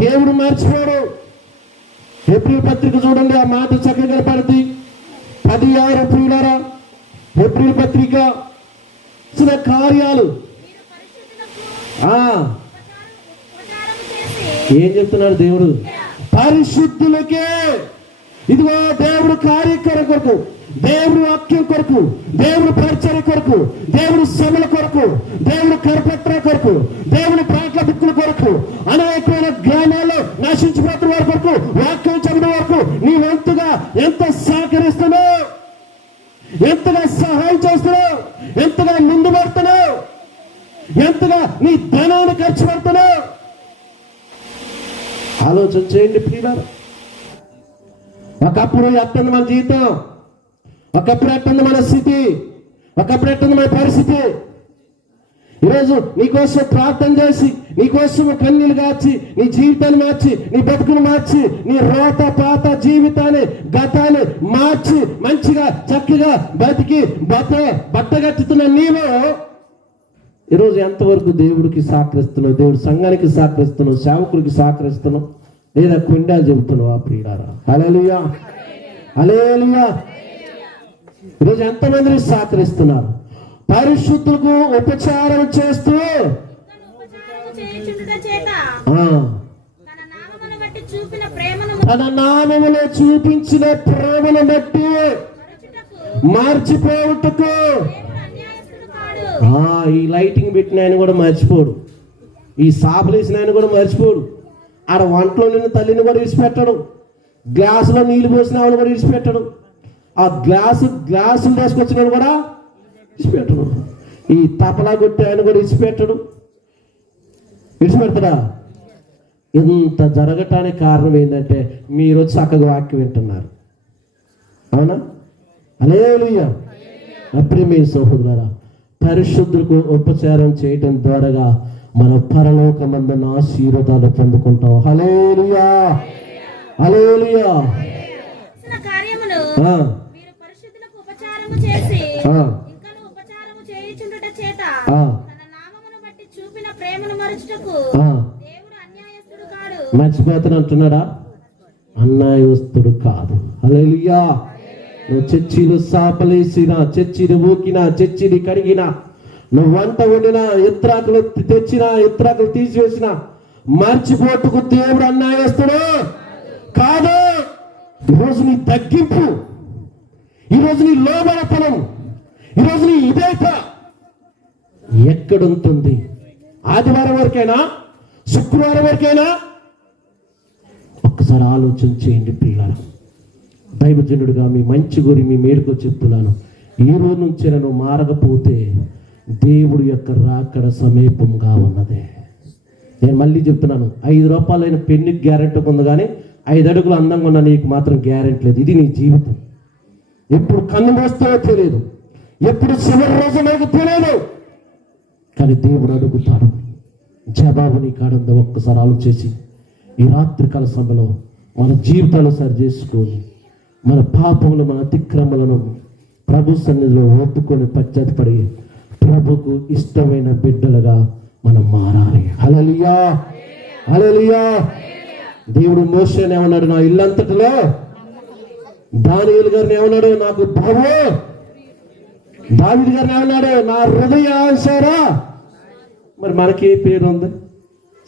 దేవుడు మర్చిపోడు. ఏప్రిల్ పత్రిక చూడండి, ఆ మాట చక్కగా పడుతుంది. 10:6 ప్రియులారా, ఏప్రిల్ పత్రిక చిన్న కార్యాలు. ఏం చెప్తున్నాడు దేవుడు? పరిశుద్ధులకే. ఇదిగో దేవుడు కార్యక్రమం కొరకు, దేవుడు వాక్యం కొరకు, దేవుడు పరిచర్య కొరకు, దేవుడు శ్రమల కొరకు, దేవుడు కరపత్ర కొరకు, దేవుడి పాటల బుక్కుల కొరకు, అనేకమైన గ్రామాల్లో నశించిపోతున్న వారి కొరకు, వాక్యం చదివిన వరకు నీ వంతుగా ఎంత సహకరిస్తున్నావు, ఎంతగా సహాయం చేస్తున్నావు, ఎంతగా ముందు పడుతున్నావు, ఎంతగా నీ ధనాన్ని ఖర్చు పెడుతున్నావు. ఆలోచన చేయండి ప్రియులారా. ఒకప్పుడు ఎట్టుంది మన జీవితం, ఒకప్పుడు ఎట్టుంది మన స్థితి, ఒకప్పుడు ఎట్టుంది మన పరిస్థితి. ఈరోజు నీకోసం ప్రార్థన చేసి, నీకోసం కన్నీళ్ళు కాచి, నీ జీవితాన్ని మార్చి, నీ బతుకును మార్చి, నీ రోత పాత జీవితాన్ని, గతాన్ని మార్చి మంచిగా చక్కగా బతికి బట్టగట్టుతున్న నీవు ఈరోజు ఎంతవరకు దేవుడికి సహకరిస్తున్నావు, దేవుడి సంఘానికి సహకరిస్తున్నావు, సేవకుడికి సహకరిస్తున్నావు, లేదా కొండాలు చెబుతున్నావు? ఆ ప్రియులారా, హల్లెలూయా, హల్లెలూయా. ఈరోజు ఎంతమందిని సహకరిస్తున్నారు? పరిశుద్ధులకు ఉపచారం చేస్తూ తన నామములో చూపించిన ప్రేమను బట్టి మార్చిపోవుటకు. ఈ లైటింగ్ పెట్టిన ఆయన కూడా మర్చిపోడు, ఈ సాపలేసిన ఆయన కూడా మర్చిపోడు, ఆడ వంటలో నిన్న తల్లిని కూడా విడిచిపెట్టడు, గ్లాసులో నీళ్లు పోసిన ఆవిడ కూడా విడిచిపెట్టడు, ఆ గ్లాసులు తీసుకొచ్చిన కూడా ఇచ్చిపెట్టడు. ఈ తపలా కొట్టి ఆయన కూడా ఇచ్చిపెట్టడు. విడిచిపెడతాడా? ఇంత జరగటానికి కారణం ఏంటంటే మీరు చక్కగా వాక్యం వింటున్నారు. అవునా? హల్లెలూయా. ప్రియమైన సహోదరులారా, పరిశుద్ధులకు ఉపచారం చేయటం ద్వారా మన పరలోకమందున ఆశీర్వాదాలు పొందుకుంటాం. హల్లెలూయా, హల్లెలూయా. కార్యములు మీరు పరిశుద్ధులకు ఉపచారము చేసి ఇంకను ఉపచారము చేయుచుండుట చేత తన నామమును బట్టి చూపిన ప్రేమను మరచుటకు దేవుడు అన్యాయస్తుడు కాడు. మర్చిపోతాను అంటున్నాడా? అన్యాయస్తుడు కాదు. హల్లెలూయా. నువ్వు చర్చిలు సాపలేసినా, చర్చిని ఊకినా, చర్చిని కడిగినా, నువ్వు వంట వండినా, ఇత్రాకులు తెచ్చినా, ఇత్రాకులు తీసివేసినా, మర్చిపోటుకు దేవుడు అన్యాయస్తుడు కాదు. ఈరోజు నీ తగ్గింపు, ఈరోజు నీ లోబడతనం, ఈరోజు నీ ఇదేత ఎక్కడుంటుంది? ఆదివారం వరకైనా, శుక్రవారం వరకైనా? ఒక్కసారి ఆలోచన చేయండి ప్రియులారా. దైవజనుడిగా మీ మంచి గురి మీ మేలుకు చెప్తున్నాను. ఈ రోజు నుంచి నేను మారకపోతే దేవుడి యొక్క రాకడ సమీపంగా ఉన్నదే. నేను మళ్ళీ చెప్తున్నాను, 5 రూపాయలైన పెన్నుకి గ్యారెంటీ ఉంది, కానీ 5 అడుగులు అందంగా ఉన్న నీకు మాత్రం గ్యారెంటీ లేదు. ఇది నీ జీవితం. ఎప్పుడు కన్ను మోస్తావో తెలియదు, ఎప్పుడు చివరి రోజు నాకు తెలియదు, కానీ దేవుడు అడుగుతాడు. జవాబు నీ కాడుందో ఒక్కసారి ఆలోచించి ఈ రాత్రికాల సమయంలో మన జీవితాలు సరి చేసుకొని, మన పాపములు, మన అతిక్రమలను ప్రభు సన్నిధిలో ఒప్పుకొని పశ్చాత్తపడి ప్రభుకు ఇష్టమైన బిడ్డలుగా మనం మారాలి. హల్లెలూయా, హల్లెలూయా. దేవుడు మోషేని ఏమన్నాడు? నా ఇల్లంతటిలో. దానియేలు గారిని ఏమన్నాడు? నాకు ప్రభు. దావీదు గారిని ఏమన్నాడు? నా హృదయానుసారా. మరి మనకి ఏ పేరు ఉంది?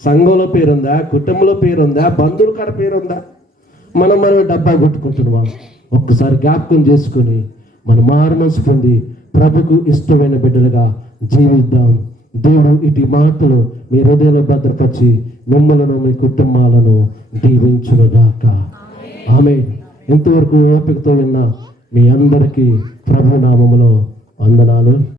సంఘంలో పేరుందా? కుటుంబంలో పేరుందా? బంధువుల కాడ పేరుందా? మనం డబ్బా కొట్టుకుంటున్నామా? ఒక్కసారి జ్ఞాపకం చేసుకుని మనం మారు మనసు పొంది ప్రభుకు ఇష్టమైన బిడ్డలుగా జీవిద్దాం. దేవుడు ఇటు మాటలు మీ హృదయంలో భద్రపరిచి మిమ్మలను, మీ కుటుంబాలను దీవించునుగాక. ఆమేన్. ఇంతవరకు ఓపికతో విన్న మీ అందరికీ ప్రభు నామములో వందనాలు.